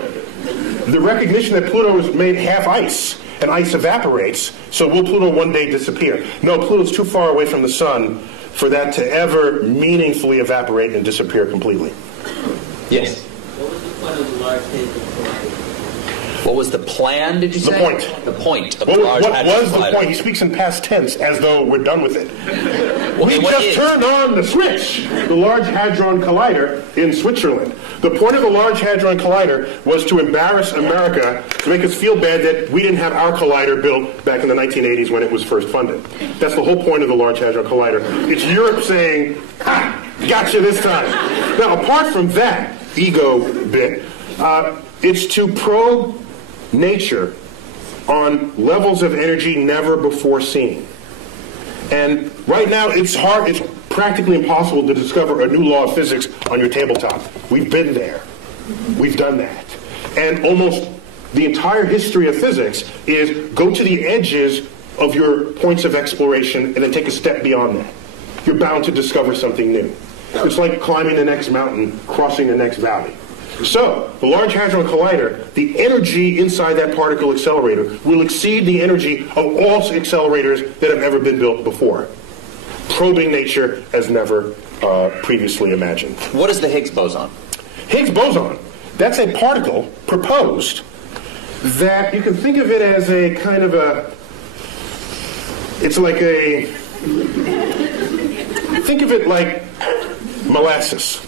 the recognition that Pluto is made half ice, and ice evaporates, so will Pluto one day disappear? No, Pluto's too far away from the Sun for that to ever meaningfully evaporate and disappear completely. Yes? What was the point of the Large Hadron Collider? What was the plan, did you say? The point. The point of the Large Hadron Collider. What was the point? He speaks in past tense as though we're done with it. We just turned on the switch, the Large Hadron Collider in Switzerland. The point of the Large Hadron Collider was to embarrass America, to make us feel bad that we didn't have our collider built back in the 1980s when it was first funded. That's the whole point of the Large Hadron Collider. It's Europe saying, "Ha, gotcha this time." Now, apart from that ego bit, it's to probe nature on levels of energy never before seen. And right now, it's practically impossible to discover a new law of physics on your tabletop. We've been there. We've done that. And almost the entire history of physics is go to the edges of your points of exploration and then take a step beyond that. You're bound to discover something new. It's like climbing the next mountain, crossing the next valley. So, the Large Hadron Collider, the energy inside that particle accelerator will exceed the energy of all accelerators that have ever been built before, probing nature as never previously imagined. What is the Higgs boson? Higgs boson, that's a particle proposed that you can think of it as a kind of it's like think of it like molasses.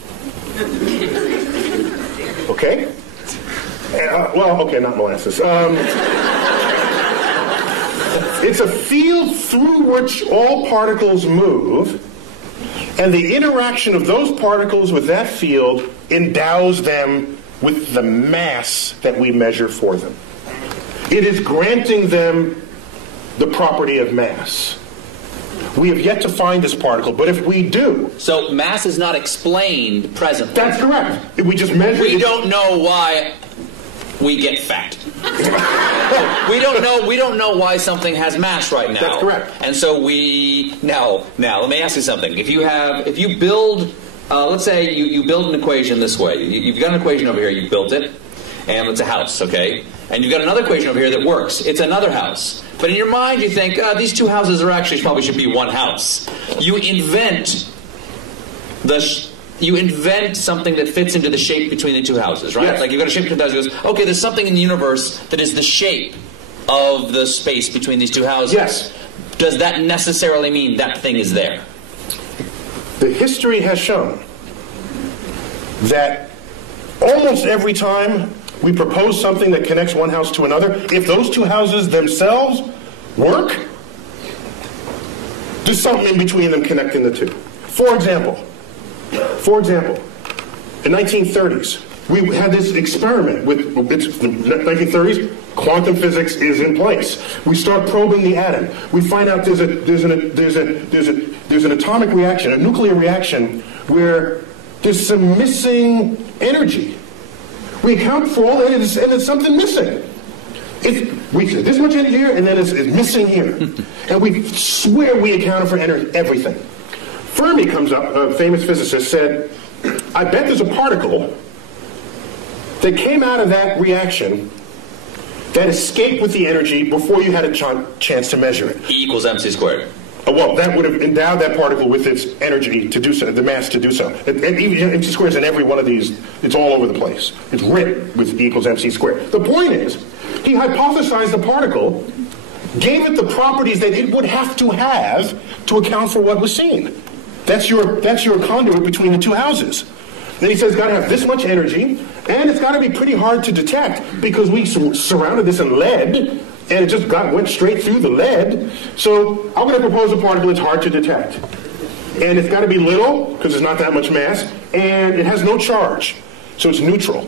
Okay? Okay, not molasses. It's a field through which all particles move, and the interaction of those particles with that field endows them with the mass that we measure for them. It is granting them the property of mass. We have yet to find this particle, but if we do... So mass is not explained presently. That's correct. We just measure... We don't know why we get fat. we don't know why something has mass right now. That's correct. And so now let me ask you something. If you build, let's say you build an equation this way. You've got an equation over here, you built it, and it's a house, okay? And you've got another equation over here that works. It's another house. But in your mind you think, these two houses are actually probably should be one house. You invent something that fits into the shape between the two houses, right? Yes. Like you've got a shape between two houses. Goes, okay, there's something in the universe that is the shape of the space between these two houses. Yes. Does that necessarily mean that thing is there? The history has shown that almost every time we propose something that connects one house to another, if those two houses themselves work, there's something in between them connecting the two. For example, in 1930s, we had this experiment with the 1930s. Quantum physics is in place. We start probing the atom. We find out there's an atomic reaction, a nuclear reaction, where there's some missing energy. We account for all that, and there's something missing. We say this much energy here, and then it's missing here. And we swear we accounted for everything. Fermi comes up, a famous physicist, said, I bet there's a particle that came out of that reaction that escaped with the energy before you had a chance to measure it. E equals mc squared. Well, that would have endowed that particle with its energy to do so, the mass to do so. And even mc squared is in every one of these, it's all over the place. It's written with E equals mc squared. The point is, he hypothesized the particle, gave it the properties that it would have to account for what was seen. That's your conduit between the two houses. Then he says it's got to have this much energy, and it's got to be pretty hard to detect because we surrounded this in lead, and it just went straight through the lead. So I'm going to propose a particle that's hard to detect. And it's got to be little, because there's not that much mass, and it has no charge, so it's neutral.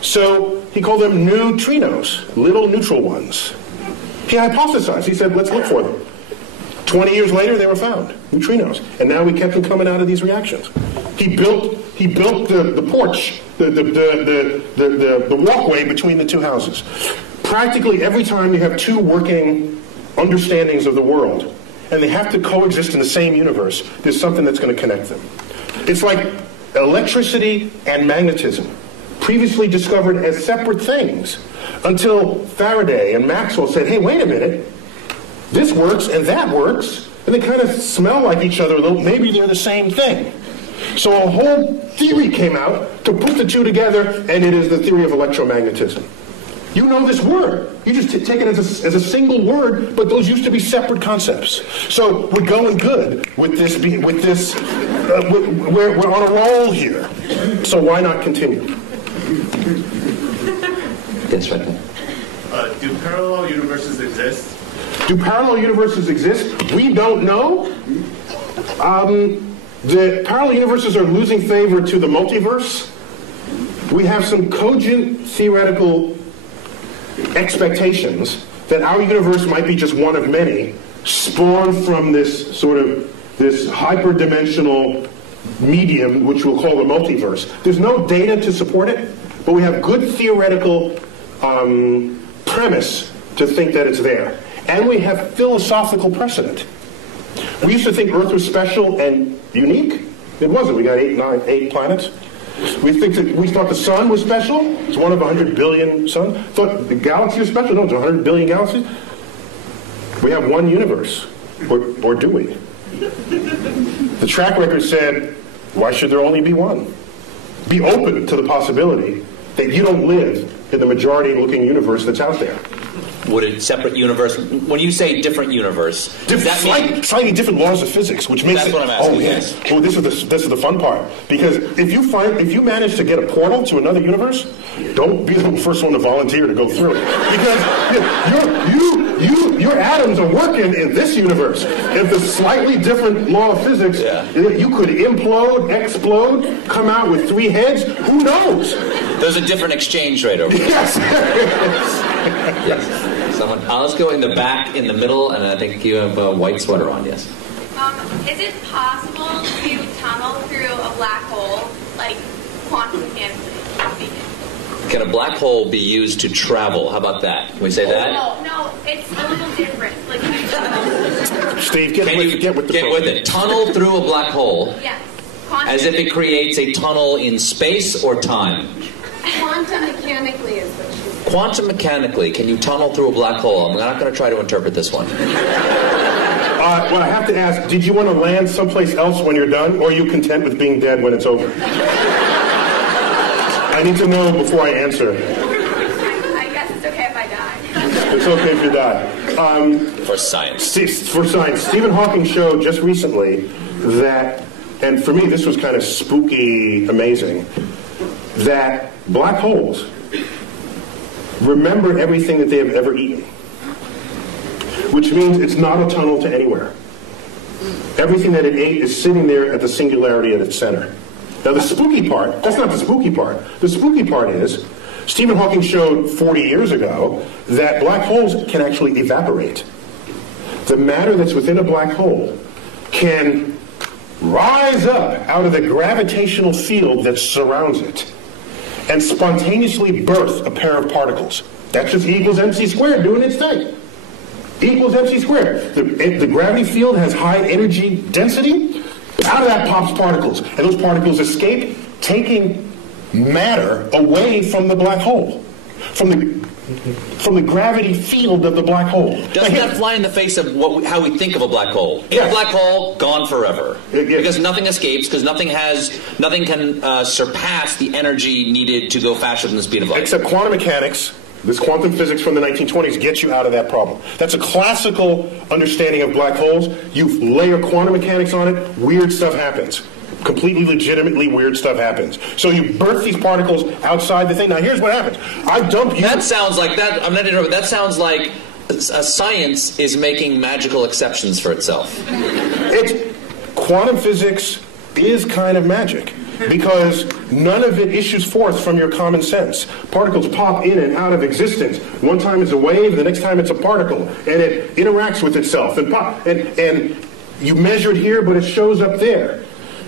So he called them neutrinos, little neutral ones. He hypothesized. He said, let's look for them. 20 years later, they were found, neutrinos. And now we kept them coming out of these reactions. He built the porch, the walkway between the two houses. Practically every time you have two working understandings of the world, and they have to coexist in the same universe, there's something that's going to connect them. It's like electricity and magnetism, previously discovered as separate things, until Faraday and Maxwell said, hey, wait a minute, this works and that works, and they kind of smell like each other a little. Maybe they're the same thing. So a whole theory came out to put the two together, and it is the theory of electromagnetism. You know this word. You just take it as a single word, but those used to be separate concepts. So we're going good with this. We're on a roll here. So why not continue? Yes, right there. Do parallel universes exist? Do parallel universes exist? We don't know. The parallel universes are losing favor to the multiverse. We have some cogent theoretical expectations that our universe might be just one of many, spawned from this hyperdimensional medium, which we'll call the multiverse. There's no data to support it, but we have good theoretical premise to think that it's there. And we have philosophical precedent. We used to think Earth was special and unique. It wasn't. We got 8 planets. We thought the sun was special. It's one of 100 billion suns. Thought the galaxy was special. No, it's 100 billion galaxies. We have one universe. Or do we? The track record said, why should there only be one? Be open to the possibility that you don't live in the majority-looking universe that's out there. Would a separate universe, when you say different universe, does that mean... Slightly different laws of physics, which makes That's what I'm asking, oh yes. Oh, this is the fun part. Because if you manage to get a portal to another universe, don't be the first one to volunteer to go through it. Because Your atoms are working in this universe. If a slightly different law of physics, you could implode, explode, come out with 3 heads. Who knows? There's a different exchange rate over there. Yes. Yes. Someone. Let's go in the back, in the middle, and I think you have a white sweater on. Yes. Is it possible to tunnel through a black hole, like quantum mechanically speaking? Can a black hole be used to travel? How about that? Can we say that? No, it's a little different. Like, Steve, get with it. Tunnel through a black hole. Yes. As if it creates a tunnel in space or time. Quantum mechanically is what she's saying. Quantum mechanically, can you tunnel through a black hole? I'm not going to try to interpret this one. Well, I have to ask, did you want to land someplace else when you're done, or are you content with being dead when it's over? I need to know before I answer. I guess it's okay if I die. It's okay if you die. For science. For science. Stephen Hawking showed just recently that, and for me this was kind of spooky amazing, that black holes remember everything that they have ever eaten. Which means it's not a tunnel to anywhere. Everything that it ate is sitting there at the singularity at its center. Now the spooky part, that's not the spooky part. The spooky part is, Stephen Hawking showed 40 years ago that black holes can actually evaporate. The matter that's within a black hole can rise up out of the gravitational field that surrounds it and spontaneously birth a pair of particles. That's just E equals mc squared doing its thing. E equals mc squared. The gravity field has high energy density. Out of that pops particles, and those particles escape, taking matter away from the black hole, from the gravity field of the black hole. Doesn't that fly in the face of how we think of a black hole? A black hole, gone forever, because nothing escapes, because nothing can surpass the energy needed to go faster than the speed of light. Except quantum mechanics. This quantum physics from the 1920s gets you out of that problem. That's a classical understanding of black holes. You layer quantum mechanics on it, weird stuff happens. Completely legitimately weird stuff happens. So you birth these particles outside the thing. Now here's what happens. I dump you... That sounds like that. I'm not interrupting. That sounds like science is making magical exceptions for itself. Quantum physics is kind of magic. Because none of it issues forth from your common sense. Particles pop in and out of existence. One time it's a wave, the next time it's a particle, and it interacts with itself and and you measure it here, but it shows up there.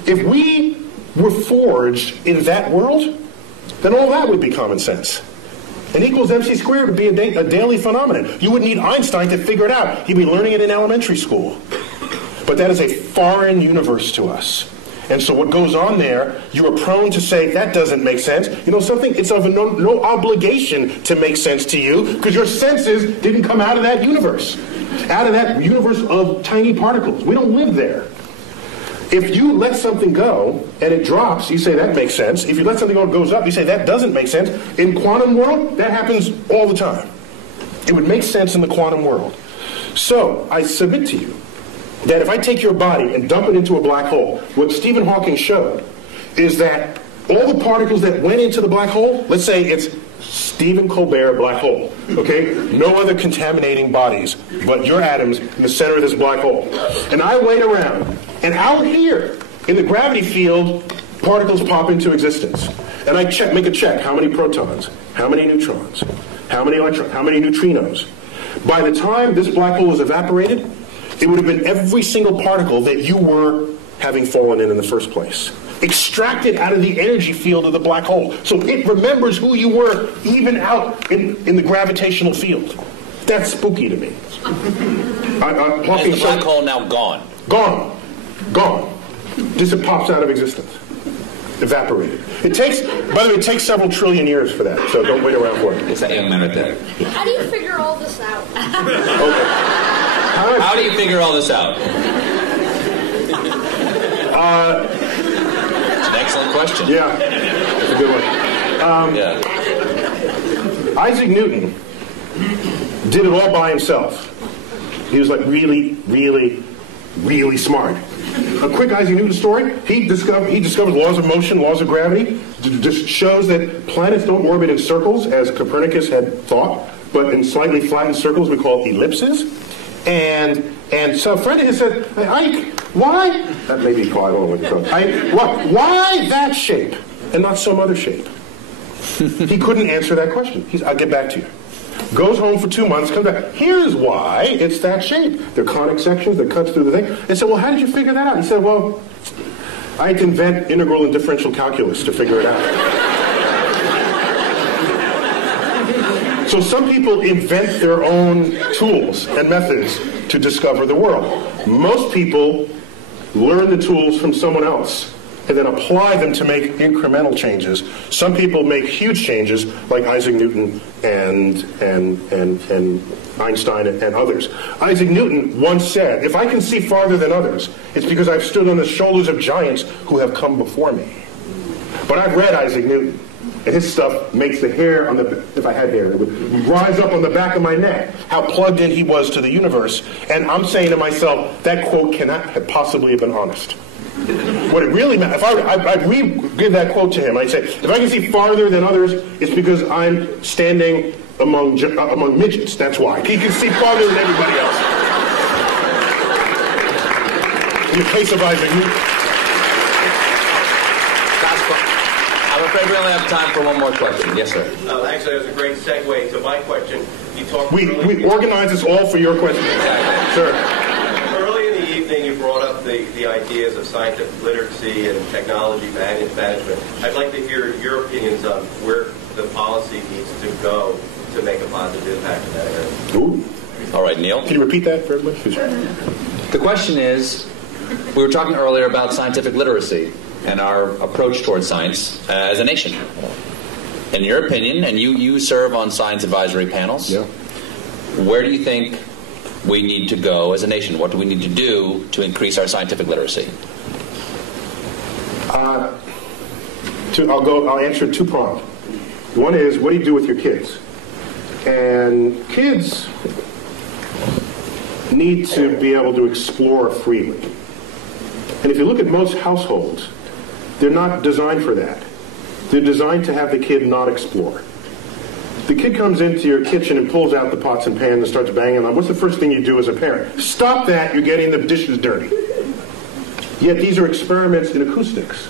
If we were forged in that world, then all that would be common sense. And E equals mc squared would be a daily phenomenon. You wouldn't need Einstein to figure it out. You'd be learning it in elementary school. But that is a foreign universe to us. And so what goes on there, you are prone to say, that doesn't make sense. You know something? It's of no obligation to make sense to you, because your senses didn't come out of that universe. Out of that universe of tiny particles. We don't live there. If you let something go, and it drops, you say, that makes sense. If you let something go and it goes up, you say, that doesn't make sense. In quantum world, that happens all the time. It would make sense in the quantum world. So, I submit to you, that if I take your body and dump it into a black hole, what Stephen Hawking showed is that all the particles that went into the black hole, let's say it's Stephen Colbert black hole, okay? No other contaminating bodies but your atoms in the center of this black hole. And I wait around, and out here, in the gravity field, particles pop into existence. And I make a check. How many protons? How many neutrons? How many electrons? How many neutrinos? By the time this black hole is evaporated, it would have been every single particle that you were having fallen in the first place. Extracted out of the energy field of the black hole. So it remembers who you were even out in the gravitational field. That's spooky to me. Is the black hole now gone? Gone. Gone. Just it pops out of existence. Evaporated. It takes, by the way, it takes several trillion years for that, so don't wait around for it. It's that young man right there. How do you figure all this out? Okay. How do you figure all this out? It's an excellent question. Yeah, it's a good one. Isaac Newton did it all by himself. He was like really, really, really smart. A quick Isaac Newton story. He discovered laws of motion, laws of gravity. Just shows that planets don't orbit in circles, as Copernicus had thought. but in slightly flattened circles we call ellipses. And so a friend of his said, "Hey, Ike, why?" That may be called, I don't know what it's called. Ike, why that shape and not some other shape? He couldn't answer that question. I'll get back to you. Goes home for 2 months, comes back. Here's why it's that shape. They're conic sections that cuts through the thing. They said, "Well, how did you figure that out?" He said, "Well, I had to invent integral and differential calculus to figure it out." So some people invent their own tools and methods to discover the world. Most people learn the tools from someone else and then apply them to make incremental changes. Some people make huge changes, like Isaac Newton and Einstein and others. Isaac Newton once said, "If I can see farther than others, it's because I've stood on the shoulders of giants who have come before me." But I've read Isaac Newton, and his stuff makes the hair on the, if I had hair, it would rise up on the back of my neck, how plugged in he was to the universe. And I'm saying to myself, that quote cannot have possibly have been honest. What it really meant, if I'd give that quote to him, I'd say, if I can see farther than others, it's because I'm standing among midgets, that's why. He can see farther than everybody else. In the case of Isaac Newton. I'm afraid we only have time for one more question. Yes, sir. Actually, that was a great segue to my question. You talked. We organize this all for your question. Exactly. Sir. Early in the evening, you brought up the ideas of scientific literacy and technology management. I'd like to hear your opinions on where the policy needs to go to make a positive impact in that area. Ooh. All right, Neil. Can you repeat that for everybody? The question is, we were talking earlier about scientific literacy and our approach towards science as a nation. In your opinion, and you serve on science advisory panels, yeah. Where do you think we need to go as a nation? What do we need to do to increase our scientific literacy? I'll answer two-pronged. One is, what do you do with your kids? And kids need to be able to explore freely. And if you look at most households, they're not designed for that. They're designed to have the kid not explore. The kid comes into your kitchen and pulls out the pots and pans and starts banging them. What's the first thing you do as a parent? Stop that, you're getting the dishes dirty. Yet these are experiments in acoustics.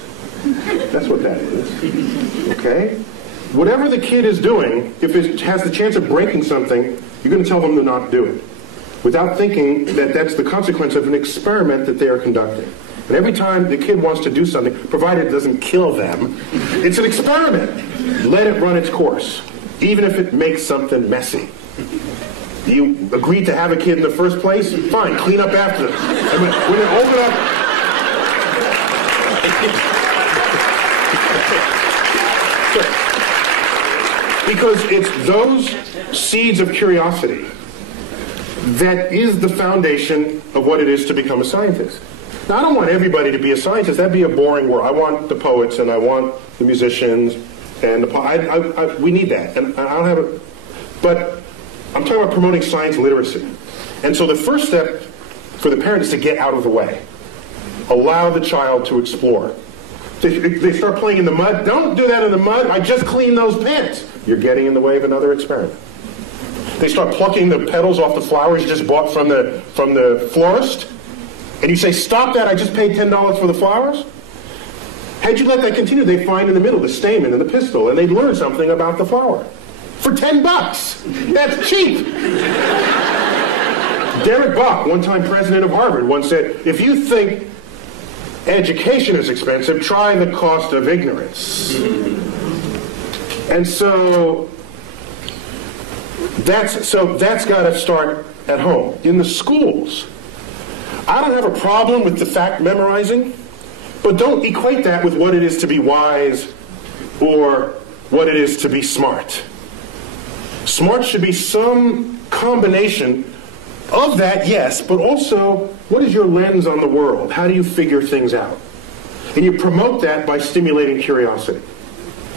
That's what that is. Okay? Whatever the kid is doing, if it has the chance of breaking something, you're going to tell them to not do it, without thinking that that's the consequence of an experiment that they are conducting. And every time the kid wants to do something, provided it doesn't kill them, it's an experiment. Let it run its course, even if it makes something messy. You agreed to have a kid in the first place? Fine, clean up after them. And when you open up... Because it's those seeds of curiosity that is the foundation of what it is to become a scientist. Now, I don't want everybody to be a scientist. That'd be a boring world. I want the poets, and I want the musicians, and we need that. And I don't have a... But I'm talking about promoting science literacy. And so the first step for the parent is to get out of the way. Allow the child to explore. They start playing in the mud. Don't do that in the mud. I just cleaned those pants. You're getting in the way of another experiment. They start plucking the petals off the flowers you just bought from the florist. And you say, stop that, I just paid $10 for the flowers? Had you let that continue, they'd find in the middle the stamen and the pistil, and they'd learn something about the flower. For $10. That's cheap. Derek Bach, one-time president of Harvard, once said, if you think education is expensive, try the cost of ignorance. And so that's got to start at home. In the schools, I don't have a problem with the fact memorizing, but don't equate that with what it is to be wise or what it is to be smart. Smart should be some combination of that, yes, but also, what is your lens on the world? How do you figure things out? And you promote that by stimulating curiosity.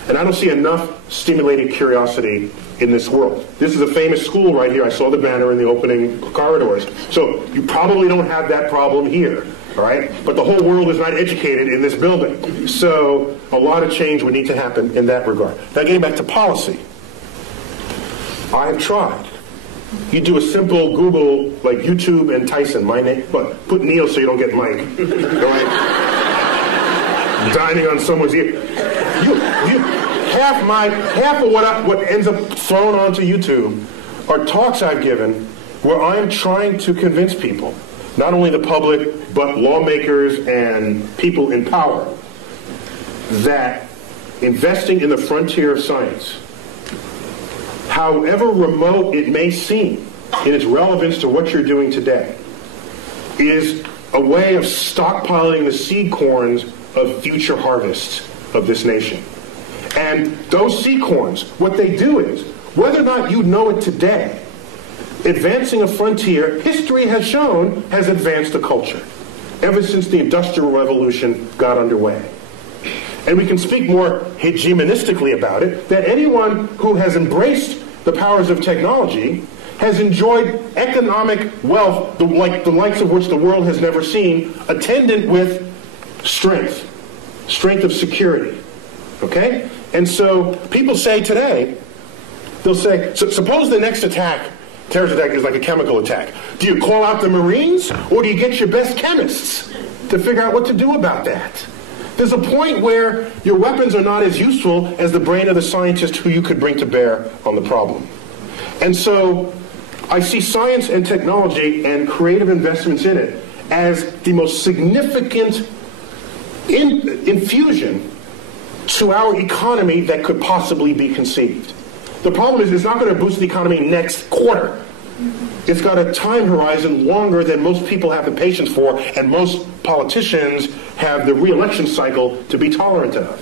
And I don't see enough stimulating curiosity in this world. This is a famous school right here. I saw the banner in the opening corridors. So you probably don't have that problem here, all right? But the whole world is not educated in this building. So a lot of change would need to happen in that regard. Now getting back to policy. I have tried. You do a simple Google, like YouTube and Tyson, my name, but put Neil so you don't get Mike. Right? Dining on someone's ear. Half of what ends up thrown onto YouTube are talks I've given where I'm trying to convince people, not only the public, but lawmakers and people in power, that investing in the frontier of science, however remote it may seem in its relevance to what you're doing today, is a way of stockpiling the seed corns of future harvests of this nation. And those seed corns, what they do is, whether or not you know it today, advancing a frontier, history has shown, has advanced a culture ever since the Industrial Revolution got underway. And we can speak more hegemonistically about it, that anyone who has embraced the powers of technology has enjoyed economic wealth, the likes of which the world has never seen, attendant with strength of security. Okay? And so people say today, they'll say, suppose the next terrorist attack is like a chemical attack. Do you call out the Marines, or do you get your best chemists to figure out what to do about that? There's a point where your weapons are not as useful as the brain of the scientist who you could bring to bear on the problem. And so I see science and technology and creative investments in it as the most significant infusion to our economy that could possibly be conceived. The problem is it's not going to boost the economy next quarter. It's got a time horizon longer than most people have the patience for, and most politicians have the re-election cycle to be tolerant of.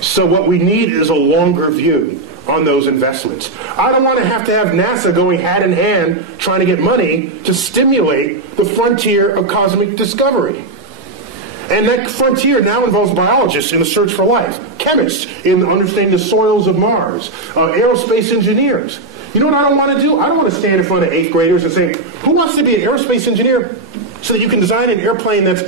So what we need is a longer view on those investments. I don't want to have NASA going hand in hand trying to get money to stimulate the frontier of cosmic discovery. And that frontier now involves biologists in the search for life, chemists in understanding the soils of Mars, aerospace engineers. You know what I don't want to do? I don't want to stand in front of 8th graders and say, who wants to be an aerospace engineer so that you can design an airplane that's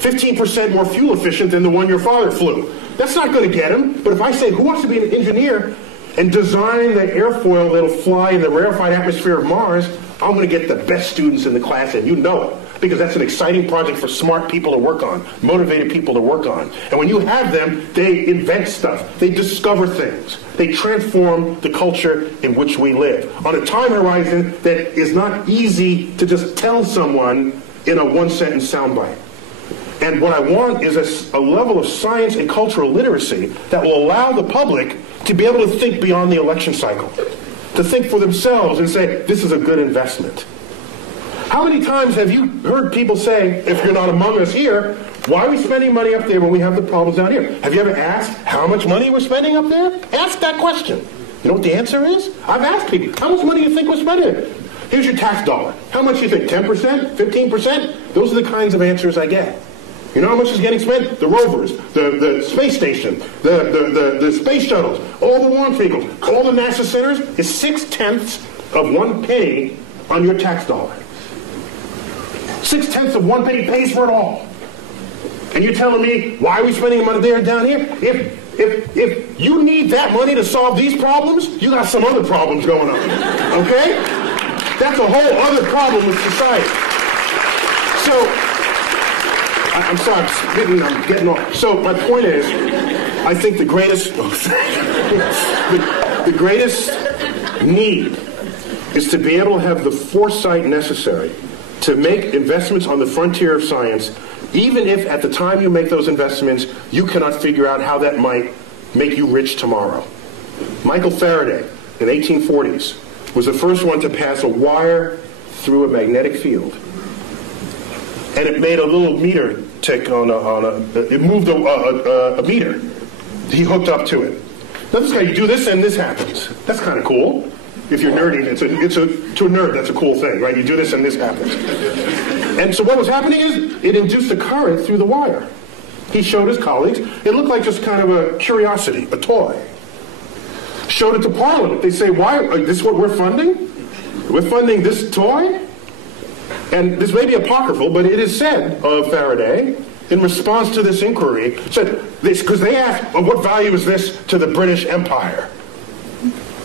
15% more fuel efficient than the one your father flew? That's not going to get them. But if I say, who wants to be an engineer and design the airfoil that'll fly in the rarefied atmosphere of Mars, I'm going to get the best students in the class, and you know it. Because that's an exciting project for smart people to work on, motivated people to work on. And when you have them, they invent stuff. They discover things. They transform the culture in which we live on a time horizon that is not easy to just tell someone in a one-sentence soundbite. And what I want is a level of science and cultural literacy that will allow the public to be able to think beyond the election cycle, to think for themselves and say, this is a good investment. How many times have you heard people say, if you're not among us here, why are we spending money up there when we have the problems down here? Have you ever asked how much money we're spending up there? Ask that question. You know what the answer is? I've asked people, how much money do you think we're spending? Here's your tax dollar. How much do you think? 10%? 15%? Those are the kinds of answers I get. You know how much is getting spent? The rovers, the space station, the space shuttles, all the launch vehicles, all the NASA centers is 0.6 of 1 penny on your tax dollar. 0.6 of 1 penny pays for it all. And you're telling me, why are we spending money there and down here? If you need that money to solve these problems, you got some other problems going on. Okay? That's a whole other problem with society. So, I'm sorry, I'm getting off. So my point is, I think the greatest, the greatest need is to be able to have the foresight necessary to make investments on the frontier of science, even if at the time you make those investments, you cannot figure out how that might make you rich tomorrow. Michael Faraday, in the 1840s, was the first one to pass a wire through a magnetic field. And it made a little meter tick it moved a meter. He hooked up to it. Now this guy, you do this and this happens. That's kind of cool. If you're nerdy, to a nerd, that's a cool thing, right? You do this and this happens. And so what was happening is, it induced a current through the wire. He showed his colleagues. It looked like just kind of a curiosity, a toy. Showed it to Parliament. They say, why, is this what we're funding? We're funding this toy? And this may be apocryphal, but it is said of Faraday, in response to this inquiry, said this, because they asked, well, what value is this to the British Empire?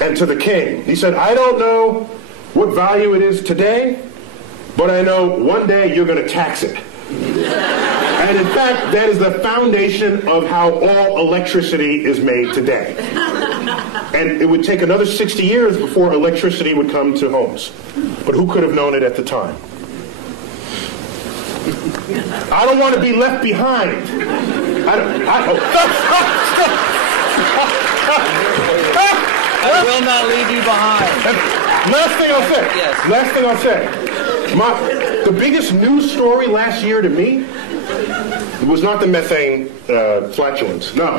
and to the king. He said, I don't know what value it is today, but I know one day you're going to tax it. And in fact, that is the foundation of how all electricity is made today. And it would take another 60 years before electricity would come to homes. But who could have known it at the time? I don't want to be left behind. I will not leave you behind. Last thing I'll say. Yes. Last thing I'll say. The biggest news story last year to me was not the methane flatulence. No.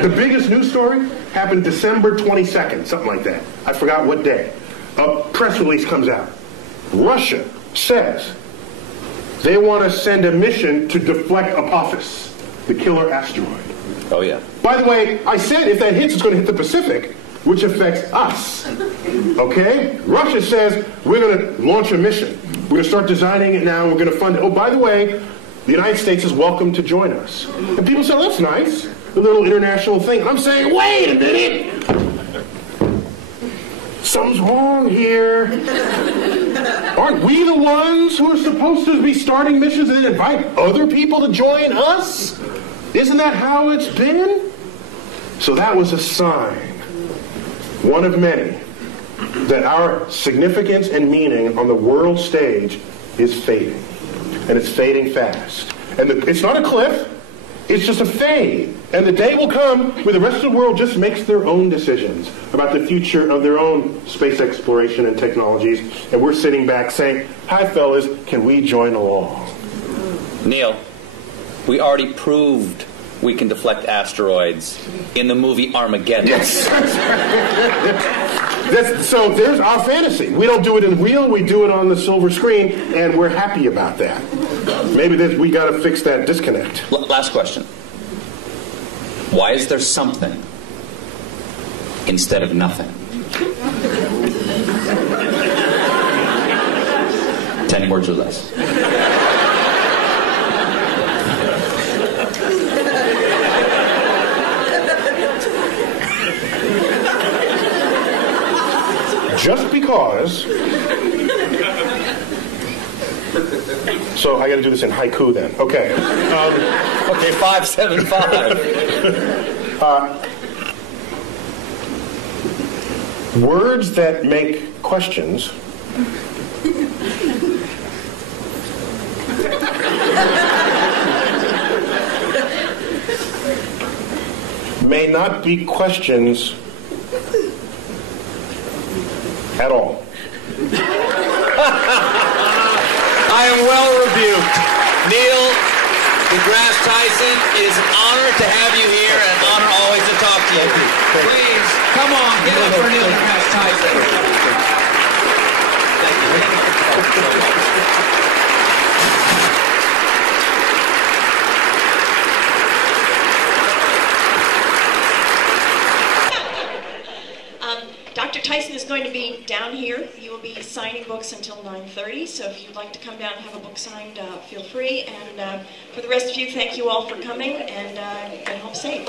The biggest news story happened December 22nd, something like that. I forgot what day. A press release comes out. Russia says they want to send a mission to deflect Apophis, the killer asteroid. Oh, yeah. By the way, I said if that hits, it's going to hit the Pacific, which affects us. Okay? Russia says we're going to launch a mission. We're going to start designing it now. We're going to fund it. Oh, by the way, the United States is welcome to join us. And people say, oh, that's nice. A little international thing. And I'm saying, wait a minute. Something's wrong here. Aren't we the ones who are supposed to be starting missions and then invite other people to join us? Isn't that how it's been? So that was a sign, one of many, that our significance and meaning on the world stage is fading. And it's fading fast. And it's not a cliff. It's just a fade. And the day will come where the rest of the world just makes their own decisions about the future of their own space exploration and technologies. And we're sitting back saying, hi, fellas, can we join along? Neil, we already proved we can deflect asteroids in the movie Armageddon. Yes. So there's our fantasy. We don't do it in real, we do it on the silver screen, and we're happy about that. Maybe we got to fix that disconnect. Last question. Why is there something instead of nothing? 10 words or less. Just because. So I got to do this in haiku then. Okay. Okay, 575. Words that make questions may not be questions at all. I am well rebuked. Neil deGrasse Tyson, it is an honor to have you here and an honor always to talk to you. Please, come on, give it up for Neil deGrasse Tyson. Dr. Tyson is going to be down here. He will be signing books until 9:30, so if you'd like to come down and have a book signed, feel free. And for the rest of you, thank you all for coming, and home safe.